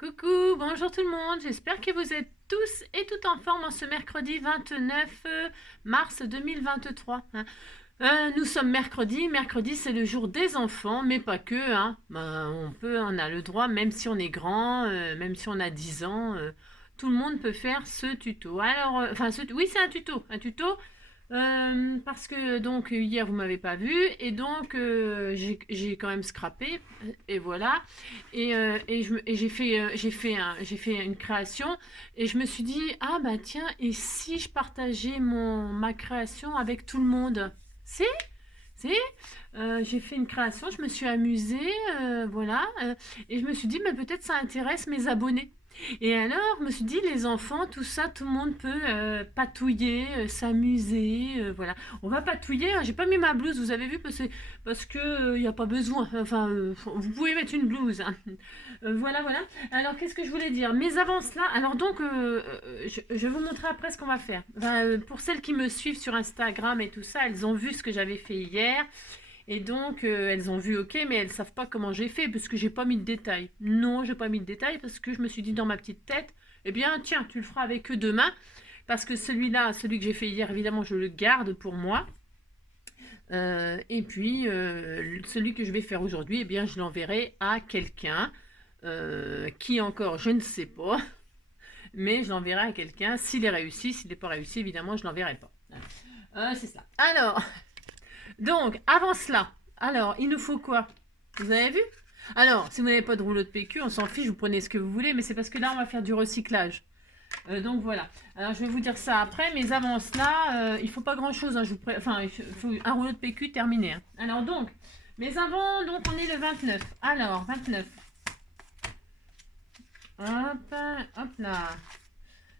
Coucou, bonjour tout le monde, j'espère que vous êtes tous et toutes en forme en ce mercredi 29 mars 2023. Nous sommes mercredi c'est le jour des enfants, mais pas que, hein. On a le droit, même si on est grand, même si on a 10 ans, tout le monde peut faire ce tuto. Alors, oui c'est un tuto parce que donc hier vous m'avez pas vu et donc j'ai quand même scrappé et voilà et j'ai fait une création et je me suis dit ah bah tiens et si je partageais ma création avec tout le monde. C'est c'est j'ai fait une création, je me suis amusée, voilà, et je me suis dit mais peut-être ça intéresse mes abonnés. Et alors, je me suis dit, les enfants, tout ça, tout le monde peut patouiller, s'amuser, voilà. On va patouiller, hein. J'ai pas mis ma blouse, vous avez vu, parce que y a pas besoin. Enfin, vous pouvez mettre une blouse, hein. Voilà, voilà. Alors, qu'est-ce que je voulais dire? Mais avant cela, alors donc, je vais vous montrer après ce qu'on va faire. Enfin, pour celles qui me suivent sur Instagram et tout ça, elles ont vu ce que j'avais fait hier. Et donc, elles ont vu OK, mais elles ne savent pas comment j'ai fait, parce que j'ai pas mis de détails. Non, j'ai pas mis de détails, parce que je me suis dit dans ma petite tête, eh bien, tiens, tu le feras avec eux demain, parce que celui-là, celui que j'ai fait hier, évidemment, je le garde pour moi. Et puis, celui que je vais faire aujourd'hui, eh bien, je l'enverrai à quelqu'un, qui encore, je ne sais pas, mais je l'enverrai à quelqu'un. S'il est réussi, s'il n'est pas réussi, évidemment, je l'enverrai pas. C'est ça. Alors, donc, avant cela, alors, il nous faut quoi? Vous avez vu? Alors, si vous n'avez pas de rouleau de PQ, on s'en fiche, vous prenez ce que vous voulez, mais c'est parce que là, on va faire du recyclage. Donc voilà. Alors, je vais vous dire ça après, mais avant cela, il faut pas grand-chose. Hein, enfin, il faut un rouleau de PQ terminé. Hein. Alors donc, mais avant, donc on est le 29. Alors, 29. Hop, hop là.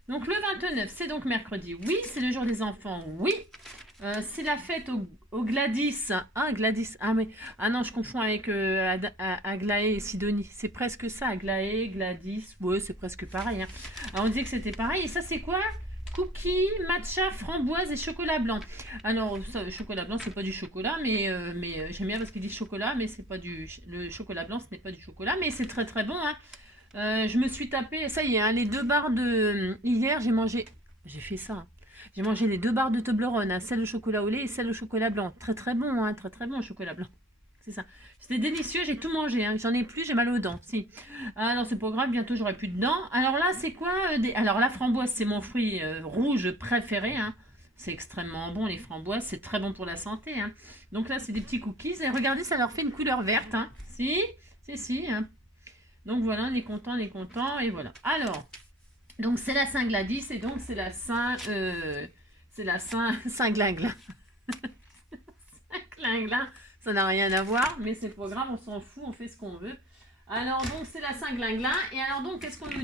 Donc le 29, c'est donc mercredi. Oui, c'est le jour des enfants. Oui. C'est la fête au Gladys. Ah, Gladys. Ah, mais. Ah non, je confonds avec Aglaé et Sidonie. C'est presque ça, Aglaé, Gladys. Ouais, c'est presque pareil. Hein. Alors, on dit que c'était pareil. Et ça, c'est quoi? Cookies, matcha, framboise et chocolat blanc. Alors, ça, le chocolat blanc, c'est pas du chocolat, mais j'aime bien parce qu'ils disent chocolat, mais c'est pas du. Le chocolat blanc, ce n'est pas du chocolat, mais c'est très très bon. Hein. Je me suis tapé, ça y est, hein, les 2 barres de. Hier, j'ai mangé. J'ai fait ça. Hein. J'ai mangé les 2 barres de Toblerone, hein, celle au chocolat au lait et celle au chocolat blanc. Très très bon, hein, très très bon, chocolat blanc. C'est ça. C'était délicieux, j'ai tout mangé. Hein. J'en ai plus, j'ai mal aux dents. Si. Ah non, c'est pas grave, bientôt j'aurai plus de dents. Alors là, c'est quoi Alors la framboise, c'est mon fruit rouge préféré. Hein. C'est extrêmement bon, les framboises. C'est très bon pour la santé. Hein. Donc là, c'est des petits cookies. Et regardez, ça leur fait une couleur verte. Hein. Si. Hein. Donc voilà, on est content, et voilà. Alors, donc c'est la Saint-Gladys et donc c'est la Saint... c'est la Saint-Glinglin. Saint-Glinglin, ça n'a rien à voir, mais c'est pas grave, on s'en fout, on fait ce qu'on veut. Alors donc c'est la Saint-Glinglin, et alors donc qu'est-ce qu'on nous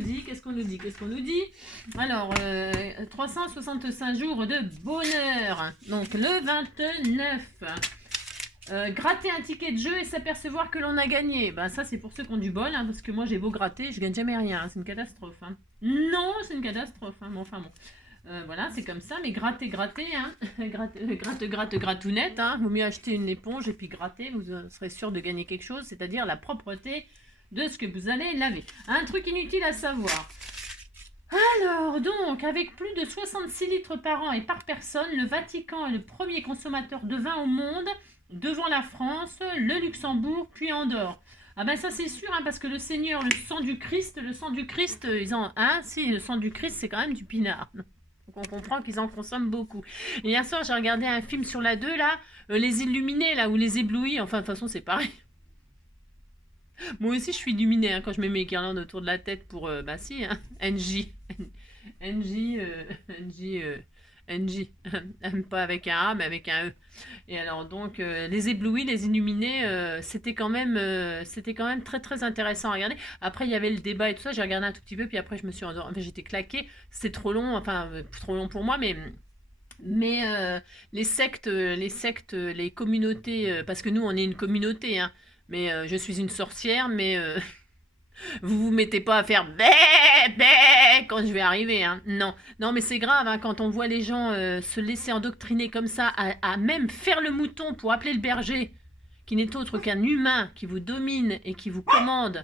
dit Alors, 365 jours de bonheur, donc le 29... gratter un ticket de jeu et s'apercevoir que l'on a gagné. Ben ça c'est pour ceux qui ont du bol, hein, parce que moi j'ai beau gratter, je gagne jamais rien, hein, c'est une catastrophe. Hein. Non, c'est une catastrophe. Hein. Bon, enfin bon. Voilà, c'est comme ça, mais gratter, hein. Gratounette, hein. Vaut mieux acheter une éponge et puis gratter, vous serez sûr de gagner quelque chose, c'est-à-dire la propreté de ce que vous allez laver. Un truc inutile à savoir. Alors, donc, avec plus de 66 litres par an et par personne, le Vatican est le premier consommateur de vin au monde, devant la France, le Luxembourg, puis Andorre. Ah ben ça c'est sûr, hein, parce que le Seigneur, le sang du Christ, ils en... Hein, si, le sang du Christ, c'est quand même du pinard. Donc on comprend qu'ils en consomment beaucoup. Et hier soir, j'ai regardé un film sur la 2, là, les illuminés, là, ou les éblouis, enfin, de toute façon, c'est pareil. Moi aussi, je suis illuminée hein, quand je mets mes guirlandes autour de la tête pour... bah si, hein, NJ. NJ, NJ. Pas avec un A, mais avec un E. Et alors, donc, les éblouis, les illuminés, c'était quand même très, très intéressant à regarder. Après, il y avait le débat et tout ça. J'ai regardé un tout petit peu, puis après, je me suis endormie. Enfin, j'étais claquée. C'était trop long, enfin, trop long pour moi, mais les sectes, les communautés, parce que nous, on est une communauté, hein, mais je suis une sorcière, mais vous mettez pas à faire bé bé quand je vais arriver, hein. Non, non, mais c'est grave hein, quand on voit les gens se laisser endoctriner comme ça, à même faire le mouton pour appeler le berger, qui n'est autre qu'un humain qui vous domine et qui vous commande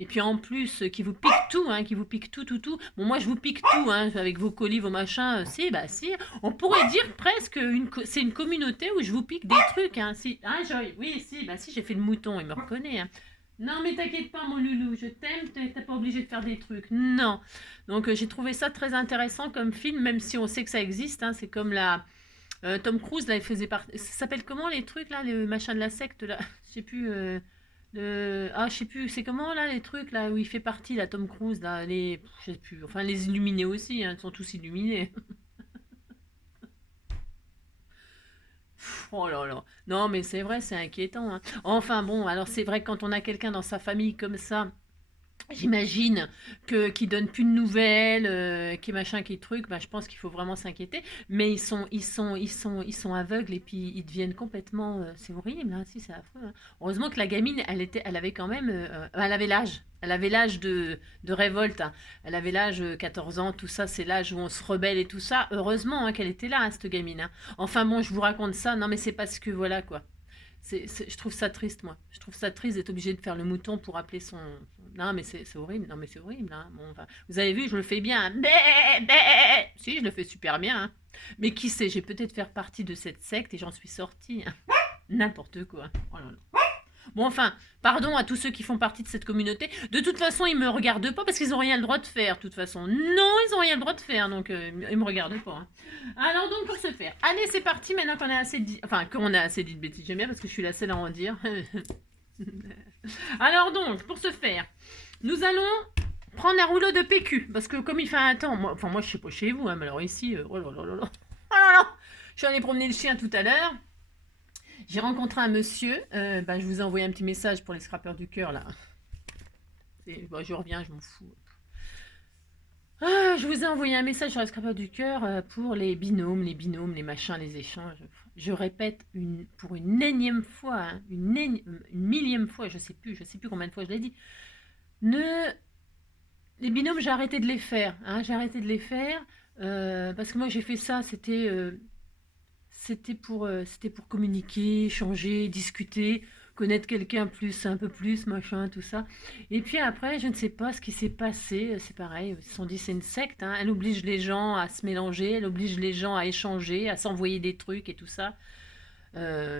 Et puis en plus, qui vous pique tout, hein, qui vous pique tout, tout, tout. Bon, moi, je vous pique tout, hein, avec vos colis, vos machins. Si, bah si. On pourrait dire presque, c'est une communauté où je vous pique des trucs, hein. Si. Ah, Joy, oui, si, bah si, j'ai fait le mouton, il me reconnaît, hein. Non, mais t'inquiète pas, mon loulou, je t'aime, t'es pas obligé de faire des trucs. Non. Donc, j'ai trouvé ça très intéressant comme film, même si on sait que ça existe, hein. C'est comme la... Tom Cruise, là, il faisait partie... Ça s'appelle comment, les trucs, là, le machin de la secte, là? Je sais plus... Ah, je sais plus, c'est comment là les trucs là où il fait partie, là, Tom Cruise, là, les. Je sais plus, enfin les illuminés aussi, hein, ils sont tous illuminés. Oh là là. Non, mais c'est vrai, c'est inquiétant, hein. Enfin bon, alors c'est vrai que quand on a quelqu'un dans sa famille comme ça, j'imagine que qui donne plus de nouvelles, qui machin, qui truc, bah, je pense qu'il faut vraiment s'inquiéter. Mais ils sont aveugles et puis ils deviennent complètement, c'est horrible, hein, si c'est affreux, hein. Heureusement que la gamine, elle avait quand même, elle avait l'âge de révolte, hein. Elle avait l'âge 14 ans, tout ça, c'est l'âge où on se rebelle et tout ça. Heureusement, hein, qu'elle était là, hein, cette gamine, hein. Enfin bon, je vous raconte ça, non mais c'est parce que voilà quoi. Je trouve ça triste, moi. Je trouve ça triste d'être obligé de faire le mouton pour appeler son... Non, mais c'est horrible. Non, mais c'est horrible, hein. Bon, enfin, vous avez vu, je le fais bien, hein. Bé, bé. Si, je le fais super bien, hein. Mais qui sait, j'ai peut-être faire partie de cette secte et j'en suis sortie, hein. N'importe quoi. Oh là là. Bon, enfin, pardon à tous ceux qui font partie de cette communauté. De toute façon, ils me regardent pas parce qu'ils n'ont rien le droit de faire, de toute façon. Non, ils n'ont rien le droit de faire, donc ils me regardent pas, hein. Alors donc, pour ce faire, allez, c'est parti, maintenant qu'on a assez dit... Enfin, qu'on a assez dit de bêtises, j'aime bien parce que je suis la seule à en dire. Alors donc, pour ce faire, nous allons prendre un rouleau de PQ, parce que comme il fait un temps... Moi, je sais pas chez vous, hein, mais alors ici... oh là là là là. Oh là là. Je suis allée promener le chien tout à l'heure. J'ai rencontré un monsieur, je vous ai envoyé un petit message pour les scrappeurs du cœur là. Je reviens, je m'en fous. Ah, je vous ai envoyé un message sur les scrappeurs du cœur pour les binômes, les machins, les échanges. Je répète pour une énième fois, hein, une millième fois, je sais plus combien de fois je l'ai dit. Les binômes, j'ai arrêté de les faire, hein, parce que moi j'ai fait ça, c'était pour communiquer, échanger, discuter, connaître quelqu'un plus, un peu plus, machin, tout ça. Et puis après, je ne sais pas ce qui s'est passé, c'est pareil, ils se sont dit c'est une secte, hein. Elle oblige les gens à se mélanger, elle oblige les gens à échanger, à s'envoyer des trucs et tout ça.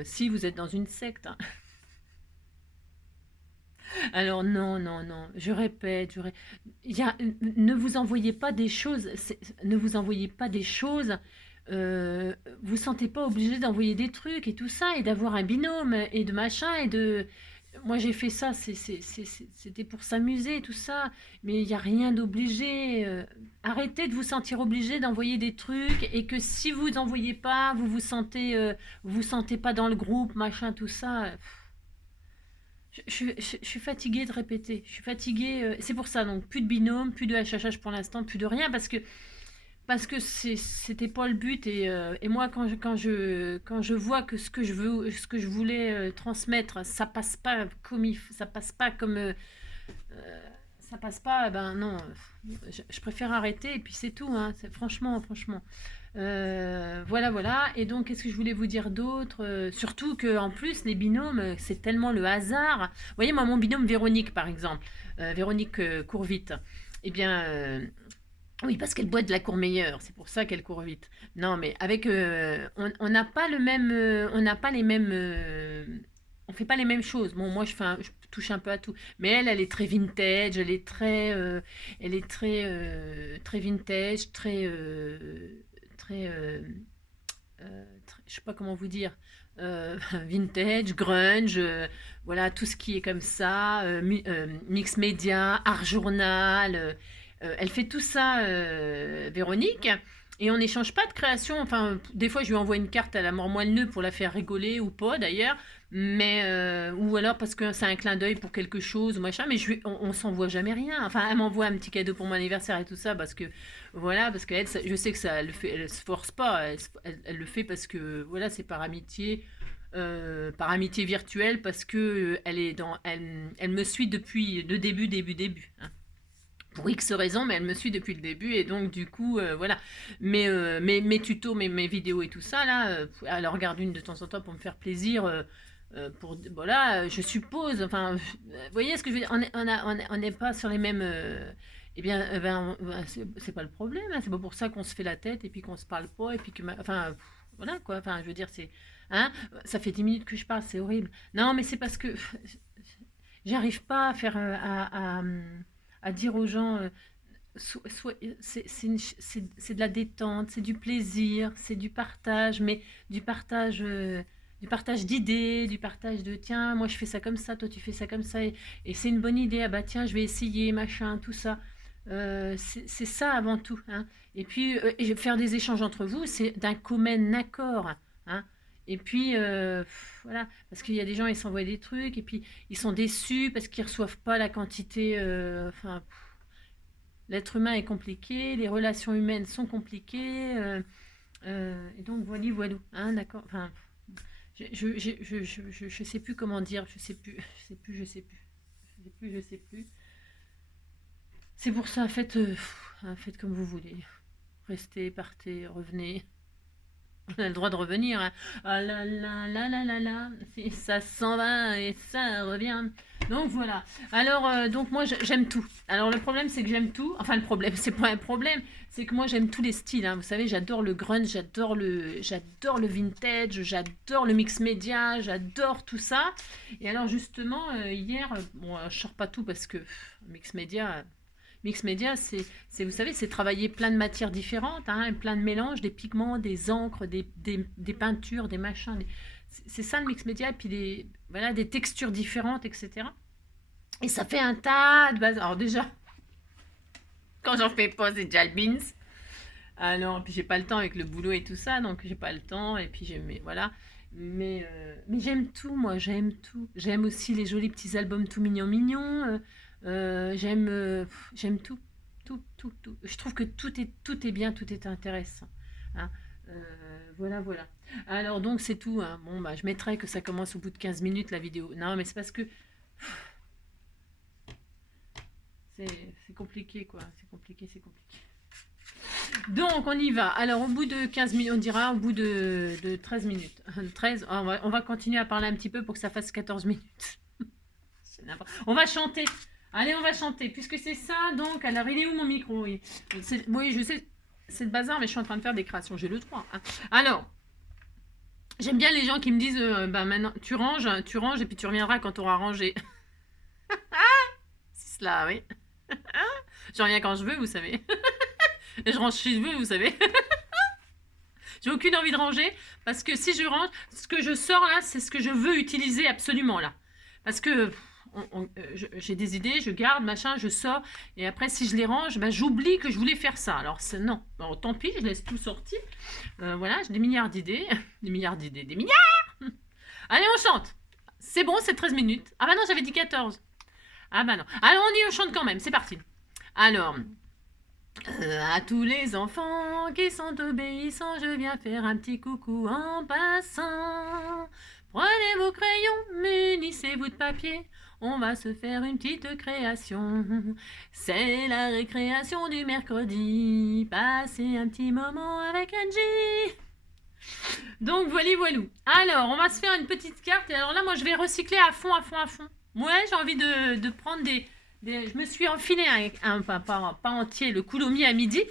Si vous êtes dans une secte, hein. Alors non, non, non, je répète, ne vous envoyez pas des choses, ne vous envoyez pas des choses, vous sentez pas obligé d'envoyer des trucs et tout ça, et d'avoir un binôme, et de machin, et de... Moi j'ai fait ça, c'était pour s'amuser et tout ça, mais il n'y a rien d'obligé. Arrêtez de vous sentir obligé d'envoyer des trucs, et que si vous n'envoyez pas, vous vous sentez pas dans le groupe, machin, tout ça. Je suis fatiguée de répéter. Je suis fatiguée. C'est pour ça, donc plus de binôme, plus de HHH pour l'instant, plus de rien, parce que c'était pas le but. Et moi, quand je vois que ce que je voulais transmettre, ça passe pas comme ça passe pas comme ça passe pas, ben non, je préfère arrêter et puis c'est tout, hein. Franchement, franchement. Voilà, voilà. Et donc, qu'est-ce que je voulais vous dire d'autre? Surtout que en plus, les binômes, c'est tellement le hasard. Vous voyez, moi, mon binôme Véronique, par exemple, Véronique court vite. Eh bien, oui, parce qu'elle boit de la Courmayeur, c'est pour ça qu'elle court vite. Non, mais avec, on n'a pas le même, on n'a pas les mêmes, on fait pas les mêmes choses. Bon, moi, je touche un peu à tout, mais elle est très vintage, elle est très vintage, je sais pas comment vous dire, vintage, grunge, voilà, tout ce qui est comme ça, mix média, art journal, elle fait tout ça, Véronique, et on n'échange pas de création. Enfin, des fois, je lui envoie une carte à la mort moelle pour la faire rigoler ou pas d'ailleurs, mais ou alors parce que c'est un clin d'œil pour quelque chose ou machin, mais on s'envoie jamais rien. Enfin, elle m'envoie un petit cadeau pour mon anniversaire et tout ça parce que voilà, parce qu'elle, je sais que ça elle le fait, elle se force pas, elle le fait parce que voilà, c'est par amitié virtuelle, parce que elle me suit depuis le début, hein, pour X raisons, mais elle me suit depuis le début, et donc du coup, voilà. Mais mes tutos, mes vidéos et tout ça, là, elle en regarde une de temps en temps pour me faire plaisir. voilà, je suppose, enfin, vous voyez ce que je veux dire, on n'est pas sur les mêmes, eh bien, c'est pas le problème, hein, c'est pas pour ça qu'on se fait la tête et puis qu'on se parle pas et puis que, enfin, voilà quoi, enfin, je veux dire, c'est, hein, ça fait 10 minutes que je parle, c'est horrible. Non, mais c'est parce que j'arrive pas à faire, à dire aux gens, c'est de la détente, c'est du plaisir, c'est du partage, mais du partage, euh, du partage d'idées, du partage de tiens, moi je fais ça comme ça, toi tu fais ça comme ça, et c'est une bonne idée, ah bah tiens, je vais essayer, machin, tout ça. C'est ça avant tout, hein. Et puis, et faire des échanges entre vous, c'est d'un commun accord, hein. Et puis, voilà, parce qu'il y a des gens, ils s'envoient des trucs, et puis ils sont déçus parce qu'ils reçoivent pas la quantité, enfin, l'être humain est compliqué, les relations humaines sont compliquées, et donc voilà, hein, d'accord. Enfin, je sais plus comment dire, je sais plus. C'est pour ça, faites comme vous voulez. Restez, partez, revenez. On a le droit de revenir, hein. Ah là là là là là là, si ça s'en va et ça revient. Donc voilà. Alors, donc moi j'aime tout. Alors le problème c'est que j'aime tout. Enfin le problème, c'est pas un problème, c'est que moi j'aime tous les styles, hein. Vous savez, j'adore le grunge, j'adore le vintage, j'adore le mix média, j'adore tout ça. Et alors justement, hier, bon, je sors pas tout parce que mix média. Mix média, vous savez, c'est travailler plein de matières différentes, hein, plein de mélanges, des pigments, des encres, des peintures, des machins. C'est ça le mix média, et puis voilà, des textures différentes, etc. Et ça fait un tas de bases. Alors déjà, quand j'en fais pas, c'est déjà le beans. Alors, puis j'ai pas le temps avec le boulot et tout ça, donc j'ai pas le temps, et puis voilà. Mais j'aime tout, moi, j'aime tout. J'aime aussi les jolis petits albums tout mignons, mignons. J'aime tout, tout. Je trouve que tout est bien, tout est intéressant, hein. Voilà, voilà. Alors donc c'est tout, hein. Bon, bah, je mettrai que ça commence au bout de 15 minutes la vidéo. Non, mais c'est parce que c'est compliqué, quoi. C'est compliqué. Donc on y va. Alors au bout de 15 minutes, on dira au bout de 13 minutes. 13, on va continuer à parler un petit peu pour que ça fasse 14 minutes. On va chanter. Allez, on va chanter, puisque c'est ça, donc, alors, il est où mon micro? Oui, je sais, c'est le bazar, mais je suis en train de faire des créations, j'ai le droit, hein. Alors, j'aime bien les gens qui me disent, bah maintenant, tu ranges, et puis tu reviendras quand tu auras rangé. C'est cela, oui. Je reviens quand je veux, vous savez. Et je range si je veux, vous savez. J'ai aucune envie de ranger, parce que si je range, ce que je sors là, c'est ce que je veux utiliser absolument là. Parce que j'ai des idées, je garde, machin, je sors, et après si je les range, ben, j'oublie que je voulais faire ça. Alors non, bon, tant pis, je laisse tout sortir. Voilà, j'ai des milliards d'idées, des milliards. Allez, on chante. C'est bon, c'est 13 minutes. Ah bah non, j'avais dit 14. Ah bah non. Alors on chante quand même, c'est parti. Alors, à tous les enfants qui sont obéissants, je viens faire un petit coucou en passant. Prenez vos crayons, munissez-vous de papier, on va se faire une petite création. C'est la récréation du mercredi, passez un petit moment avec Angie. Donc voilà. Alors, on va se faire une petite carte, et alors là, moi, je vais recycler à fond. Ouais, j'ai envie de prendre je me suis enfilé pas entier, le coulommiers à midi.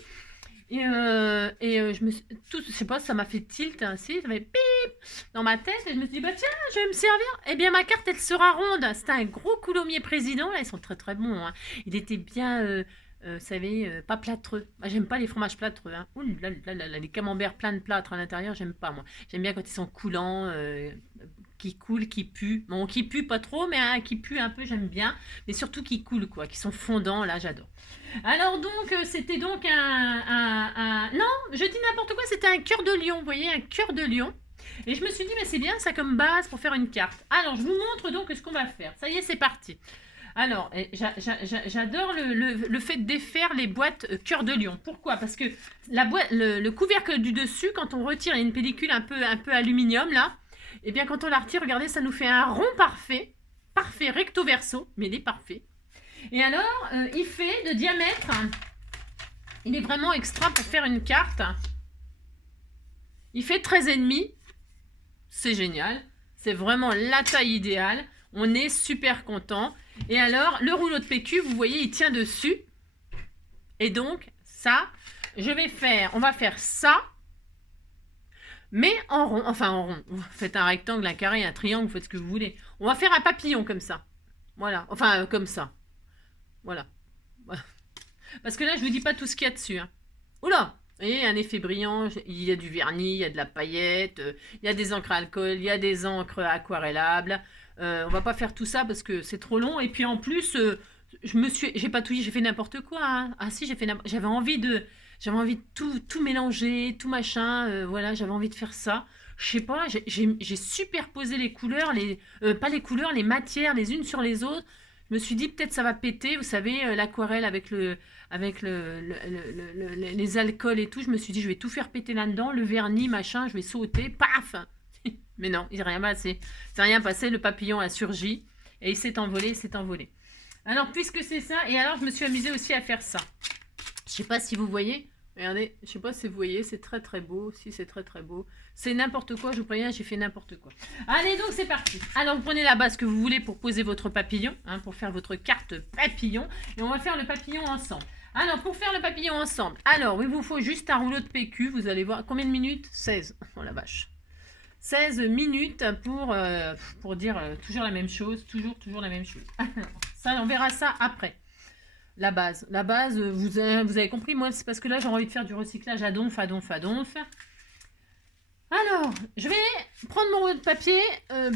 Et je sais pas, ça m'a fait tilt ainsi, ça m'a fait pip dans ma tête, et je me suis dit, bah tiens, je vais me servir. Eh bien, ma carte, elle sera ronde. C'était un gros coulommiers président, là, ils sont très très bons, hein. Il était bien, vous savez, pas plâtreux. Moi, j'aime pas les fromages plâtreux, hein. Ouh là là là là, les camemberts plein de plâtre à l'intérieur, j'aime pas, moi. J'aime bien quand ils sont coulants, qui coulent, qui puent. Bon, qui puent pas trop, mais hein, qui puent un peu, j'aime bien. Mais surtout qui coulent, quoi, qui sont fondants, là, j'adore. Alors donc, c'était donc Non, je dis n'importe quoi, c'était un cœur de lion, vous voyez, un cœur de lion. Et je me suis dit, mais c'est bien ça comme base pour faire une carte. Alors, je vous montre donc ce qu'on va faire. Ça y est, c'est parti. Alors, j'adore le fait de défaire les boîtes cœur de lion. Pourquoi? Parce que le couvercle du dessus, quand on retire, il y a une pellicule un peu aluminium, là. Et bien, quand on la retire, regardez, ça nous fait un rond parfait, recto verso, mais il est parfait. Et alors, il fait de diamètre, il est vraiment extra pour faire une carte. Il fait 13,5, c'est génial. C'est vraiment la taille idéale. On est super content. Et alors, le rouleau de PQ, vous voyez, il tient dessus. Et donc, ça, on va faire ça. Mais en rond, enfin en rond. Vous faites un rectangle, un carré, un triangle, vous faites ce que vous voulez. On va faire un papillon comme ça. Voilà, enfin comme ça. Voilà. Parce que là, je vous dis pas tout ce qu'il y a dessus. Hein. Oula! Vous voyez, un effet brillant, il y a du vernis, il y a de la paillette, il y a des encres à alcool, il y a des encres aquarellables. On va pas faire tout ça parce que c'est trop long. Et puis en plus, j'ai pas tout dit, j'ai fait n'importe quoi. Hein. Ah si, j'avais envie de tout mélanger, tout machin. Voilà, j'avais envie de faire ça. Je sais pas, j'ai superposé les couleurs, pas les couleurs, les matières les unes sur les autres. Je me suis dit peut-être ça va péter, vous savez, l'aquarelle avec les alcools et tout. Je me suis dit je vais tout faire péter là-dedans, le vernis, machin, je vais sauter, paf. Mais non, il n'est rien passé. C'est rien passé, le papillon a surgi et il s'est envolé. Alors puisque c'est ça, et alors je me suis amusée aussi à faire ça. Je sais pas si vous voyez. Regardez, je sais pas si vous voyez, c'est très très beau. Si, c'est très très beau. C'est n'importe quoi, je vous préviens, j'ai fait n'importe quoi. Allez, donc c'est parti. Alors, vous prenez la base que vous voulez pour poser votre papillon, hein, pour faire votre carte papillon. Et on va faire le papillon ensemble. Alors, pour faire le papillon ensemble, alors, il vous faut juste un rouleau de PQ. Vous allez voir, combien de minutes? 16. Oh la vache. 16 minutes pour dire toujours la même chose. Toujours la même chose. Ça, on verra ça après. La base, vous avez compris, moi c'est parce que là j'ai envie de faire du recyclage à donf. Alors, je vais prendre mon rouleau de papier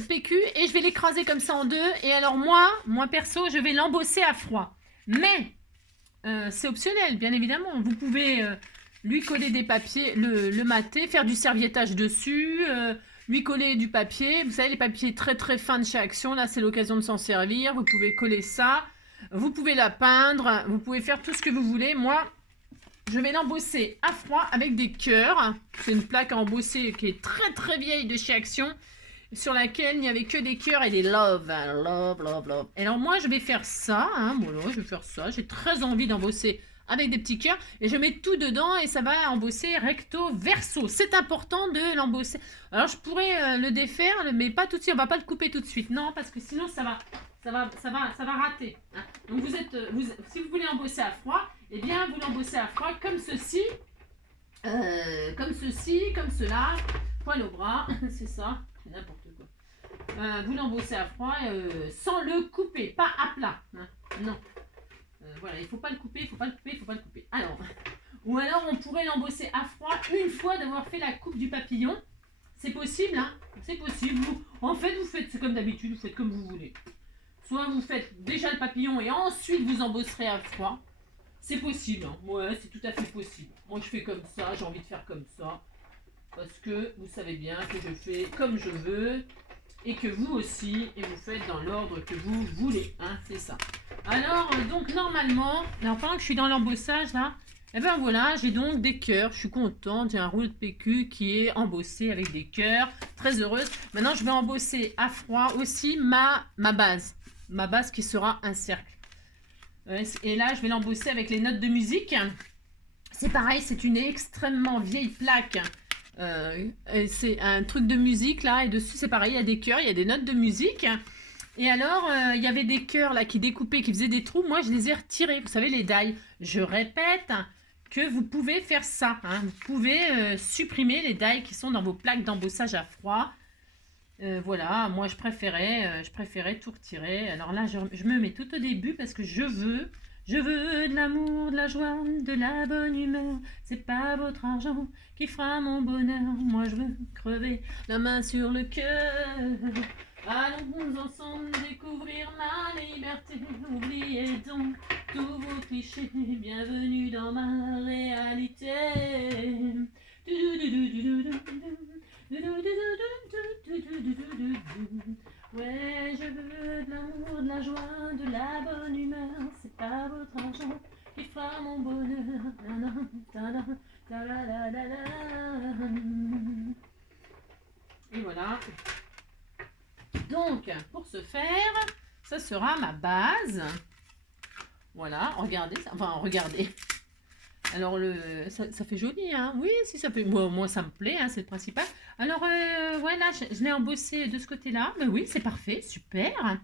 PQ et je vais l'écraser comme ça en deux. Et alors moi perso, je vais l'embosser à froid. Mais c'est optionnel, bien évidemment. Vous pouvez lui coller des papiers, le mater, faire du serviettage dessus, lui coller du papier. Vous savez, les papiers très très fins de chez Action, là c'est l'occasion de s'en servir. Vous pouvez coller ça. Vous pouvez la peindre, vous pouvez faire tout ce que vous voulez. Moi, je vais l'embosser à froid avec des cœurs. C'est une plaque à embosser qui est très très vieille de chez Action, sur laquelle il n'y avait que des cœurs et des love. Love. Et alors moi, je vais faire ça. Hein, voilà, je vais faire ça. J'ai très envie d'embosser avec des petits cœurs. Et je mets tout dedans et ça va embosser recto verso. C'est important de l'embosser. Alors, je pourrais le défaire, mais pas tout de suite. On va pas le couper tout de suite. Non, parce que sinon, ça va rater. Hein. Donc si vous voulez embosser à froid, eh bien vous l'embossez à froid comme ceci, comme cela, poil au bras, c'est ça, c'est n'importe quoi. Vous l'embossez à froid sans le couper, pas à plat. Hein. Non. Voilà, il faut pas le couper, Alors, ou alors on pourrait l'embosser à froid une fois d'avoir fait la coupe du papillon. C'est possible, hein. C'est possible. En fait, vous faites, c'est comme d'habitude, vous faites comme vous voulez. Soit vous faites déjà le papillon et ensuite vous embosserez à froid. C'est possible. Hein. Ouais, c'est tout à fait possible. Moi, je fais comme ça. J'ai envie de faire comme ça. Parce que vous savez bien que je fais comme je veux. Et que vous aussi. Et vous faites dans l'ordre que vous voulez. Hein, c'est ça. Alors, donc, normalement, pendant que je suis dans l'embossage, là, et ben voilà, j'ai donc des cœurs. Je suis contente. J'ai un rouleau de PQ qui est embossé avec des cœurs. Très heureuse. Maintenant, je vais embosser à froid aussi ma base. Ma base qui sera un cercle. Et là, je vais l'embosser avec les notes de musique. C'est pareil, c'est une extrêmement vieille plaque. C'est un truc de musique là. Et dessus, c'est pareil, il y a des cœurs, il y a des notes de musique. Et alors, il y avait des cœurs là qui découpaient, qui faisaient des trous. Moi, je les ai retirés. Vous savez, les die. Je répète que vous pouvez faire ça. Hein. Vous pouvez supprimer les die qui sont dans vos plaques d'embossage à froid. Voilà, moi je préférais tout retirer. Alors là, je me mets tout au début parce que je veux de l'amour, de la joie, de la bonne humeur. C'est pas votre argent qui fera mon bonheur. Moi je veux crever la main sur le cœur. Allons ensemble découvrir ma liberté. Oubliez donc tous vos clichés. Bienvenue dans ma réalité. Ouais, je veux de l'amour, de la joie, de la bonne humeur. C'est pas votre argent qui fera mon bonheur. Et voilà. Donc, pour ce faire, ça sera ma base. Voilà, regardez. Enfin, regardez. Alors, ça fait joli, hein. Oui, si ça fait... Moi, ça me plaît, hein, c'est le principal. Alors, voilà, je l'ai embossé de ce côté-là. Mais oui, c'est parfait, super.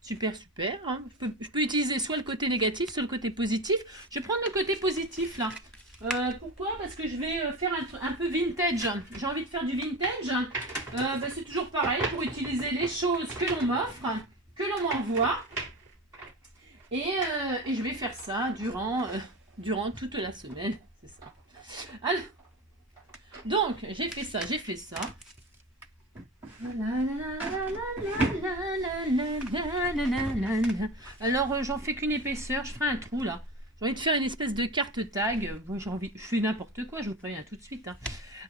Super, super, hein. Je peux utiliser soit le côté négatif, soit le côté positif. Je vais prendre le côté positif, là. Pourquoi? Parce que je vais faire un peu vintage. J'ai envie de faire du vintage. C'est toujours pareil, pour utiliser les choses que l'on m'offre, que l'on m'envoie. Et je vais faire ça durant toute la semaine. C'est ça. Alors, donc, j'ai fait ça. Alors, j'en fais qu'une épaisseur. Je ferai un trou, là. J'ai envie de faire une espèce de carte tag. Bon, je fais n'importe quoi, je vous préviens tout de suite. Hein.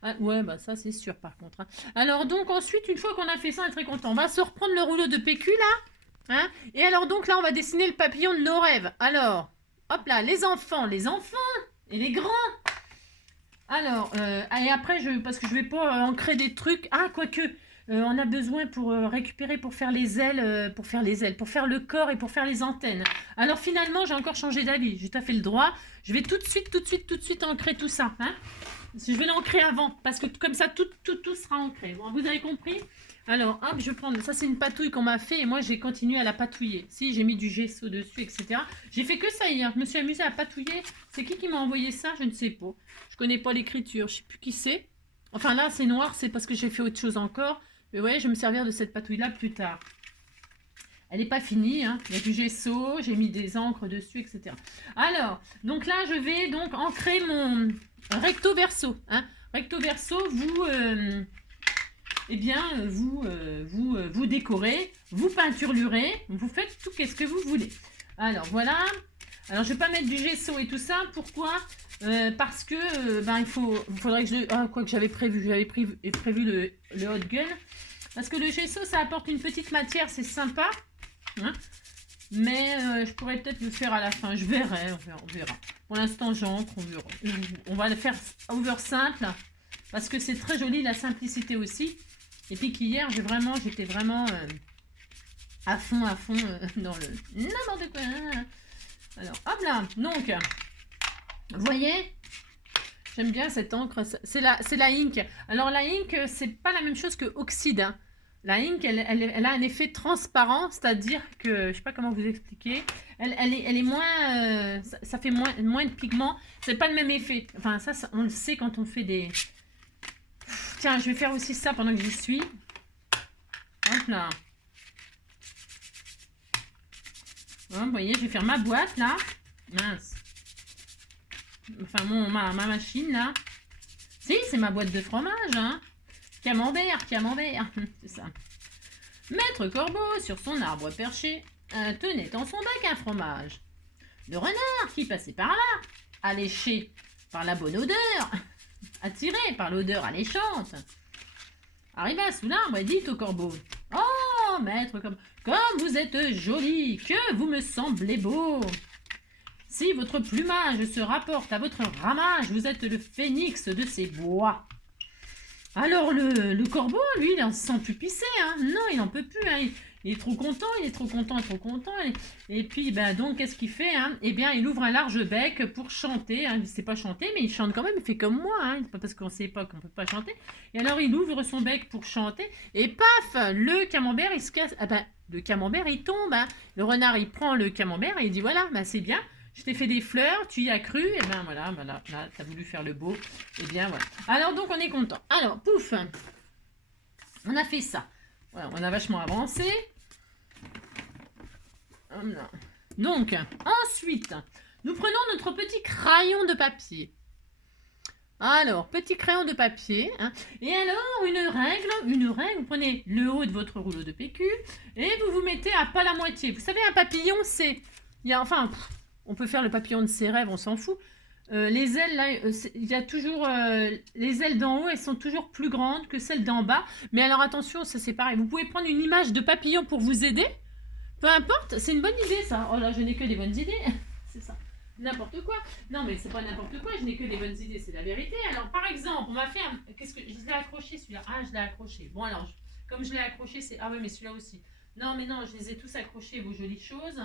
Ah, ouais, bah ça, c'est sûr, par contre. Hein. Alors, donc, ensuite, une fois qu'on a fait ça, on est très content. On va se reprendre le rouleau de PQ, là. Hein, et alors donc là, on va dessiner le papillon de nos rêves. Alors, hop là, les enfants et les grands. Alors, et après, parce que je vais pas ancrer des trucs. Ah, quoique, on a besoin pour récupérer, pour faire les ailes, pour faire le corps et pour faire les antennes. Alors finalement, j'ai encore changé d'avis. J'ai tout à fait le droit. Je vais tout de suite ancrer tout ça. Hein. Je vais l'ancrer avant, parce que comme ça, tout sera ancré. Bon, vous avez compris? Alors, hop, je vais prendre... Ça, c'est une patouille qu'on m'a fait et moi, j'ai continué à la patouiller. Si, j'ai mis du gesso dessus, etc. J'ai fait que ça hier. Je me suis amusée à patouiller. C'est qui m'a envoyé ça? Je ne sais pas. Je connais pas l'écriture. Je sais plus qui c'est. Enfin, là, c'est noir. C'est parce que j'ai fait autre chose encore. Mais ouais, je vais me servir de cette patouille-là plus tard. Elle n'est pas finie. Hein. Il y a du gesso. J'ai mis des encres dessus, etc. Alors, donc là, je vais donc ancrer mon recto verso. Hein. Recto verso, eh bien, vous décorez, vous peinturlurez, vous faites tout ce que vous voulez. Alors, voilà. Alors, je ne vais pas mettre du gesso et tout ça. Pourquoi? Parce que, faudrait que je... Ah, quoi que j'avais prévu le hot gun. Parce que le gesso, ça apporte une petite matière, c'est sympa. Hein, mais je pourrais peut-être le faire à la fin. Je verrai, on verra. Pour l'instant, j'encre, on verra. On va le faire over simple. Parce que c'est très joli, la simplicité aussi. Et puis qu'hier, j'étais vraiment à fond dans le n'importe quoi. Alors, hop là. Donc, vous voyez, j'aime bien cette encre. C'est la ink. Alors, la ink, c'est pas la même chose que oxyde. Hein. La ink, elle a un effet transparent, c'est-à-dire que, je sais pas comment vous expliquer, elle est moins, ça fait moins de pigments. C'est pas le même effet. Enfin, ça, on le sait quand on fait des... Tiens, je vais faire aussi ça pendant que j'y suis. Hop là. Vous voyez, je vais faire ma boîte là. Mince. Enfin, ma machine là. Si, c'est ma boîte de fromage. Hein. Camembert. C'est ça. Maître Corbeau, sur son arbre perché, tenait dans son bec un fromage. Le renard qui passait par là, alléché par la bonne odeur, attiré par l'odeur alléchante, arriva sous l'arbre et dit au corbeau: « Oh, maître, comme vous êtes joli, que vous me semblez beau. Si votre plumage se rapporte à votre ramage, vous êtes le phénix de ces bois. » Alors le corbeau, lui, il en se sent plus pisser, hein. Non, il n'en peut plus, hein. Il est trop content. Et puis, donc, qu'est-ce qu'il fait, hein? Eh bien, il ouvre un large bec pour chanter. Hein. Il ne sait pas chanter, mais il chante quand même. Il fait comme moi, hein. Pas parce qu'on ne sait pas qu'on ne peut pas chanter. Et alors, il ouvre son bec pour chanter. Et paf, le camembert, il se casse. Ah le camembert, il tombe. Hein. Le renard, il prend le camembert et il dit, voilà, c'est bien. Je t'ai fait des fleurs, tu y as cru, et voilà, là, t'as voulu faire le beau, et bien voilà. Alors donc on est content. Alors, pouf, on a fait ça. Voilà, on a vachement avancé. Donc, ensuite, nous prenons notre petit crayon de papier. Alors, petit crayon de papier. Hein, et alors, une règle, vous prenez le haut de votre rouleau de PQ, et vous vous mettez à pas la moitié. Vous savez, un papillon, c'est... on peut faire le papillon de ses rêves, on s'en fout. Les ailes, là, il y a toujours... les ailes d'en haut, elles sont toujours plus grandes que celles d'en bas. Mais alors, attention, ça c'est pareil. Vous pouvez prendre une image de papillon pour vous aider. Peu importe, c'est une bonne idée, ça. Oh là, je n'ai que des bonnes idées. C'est ça. N'importe quoi. Non, mais c'est pas n'importe quoi, je n'ai que des bonnes idées, c'est la vérité. Alors, par exemple, on va faire... Qu'est-ce que... Je l'ai accroché, celui-là. Ah, je l'ai accroché. Bon, alors, comme je l'ai accroché, c'est... Ah ouais, mais celui-là aussi. Non, mais non, je les ai tous accrochés, vos jolies choses.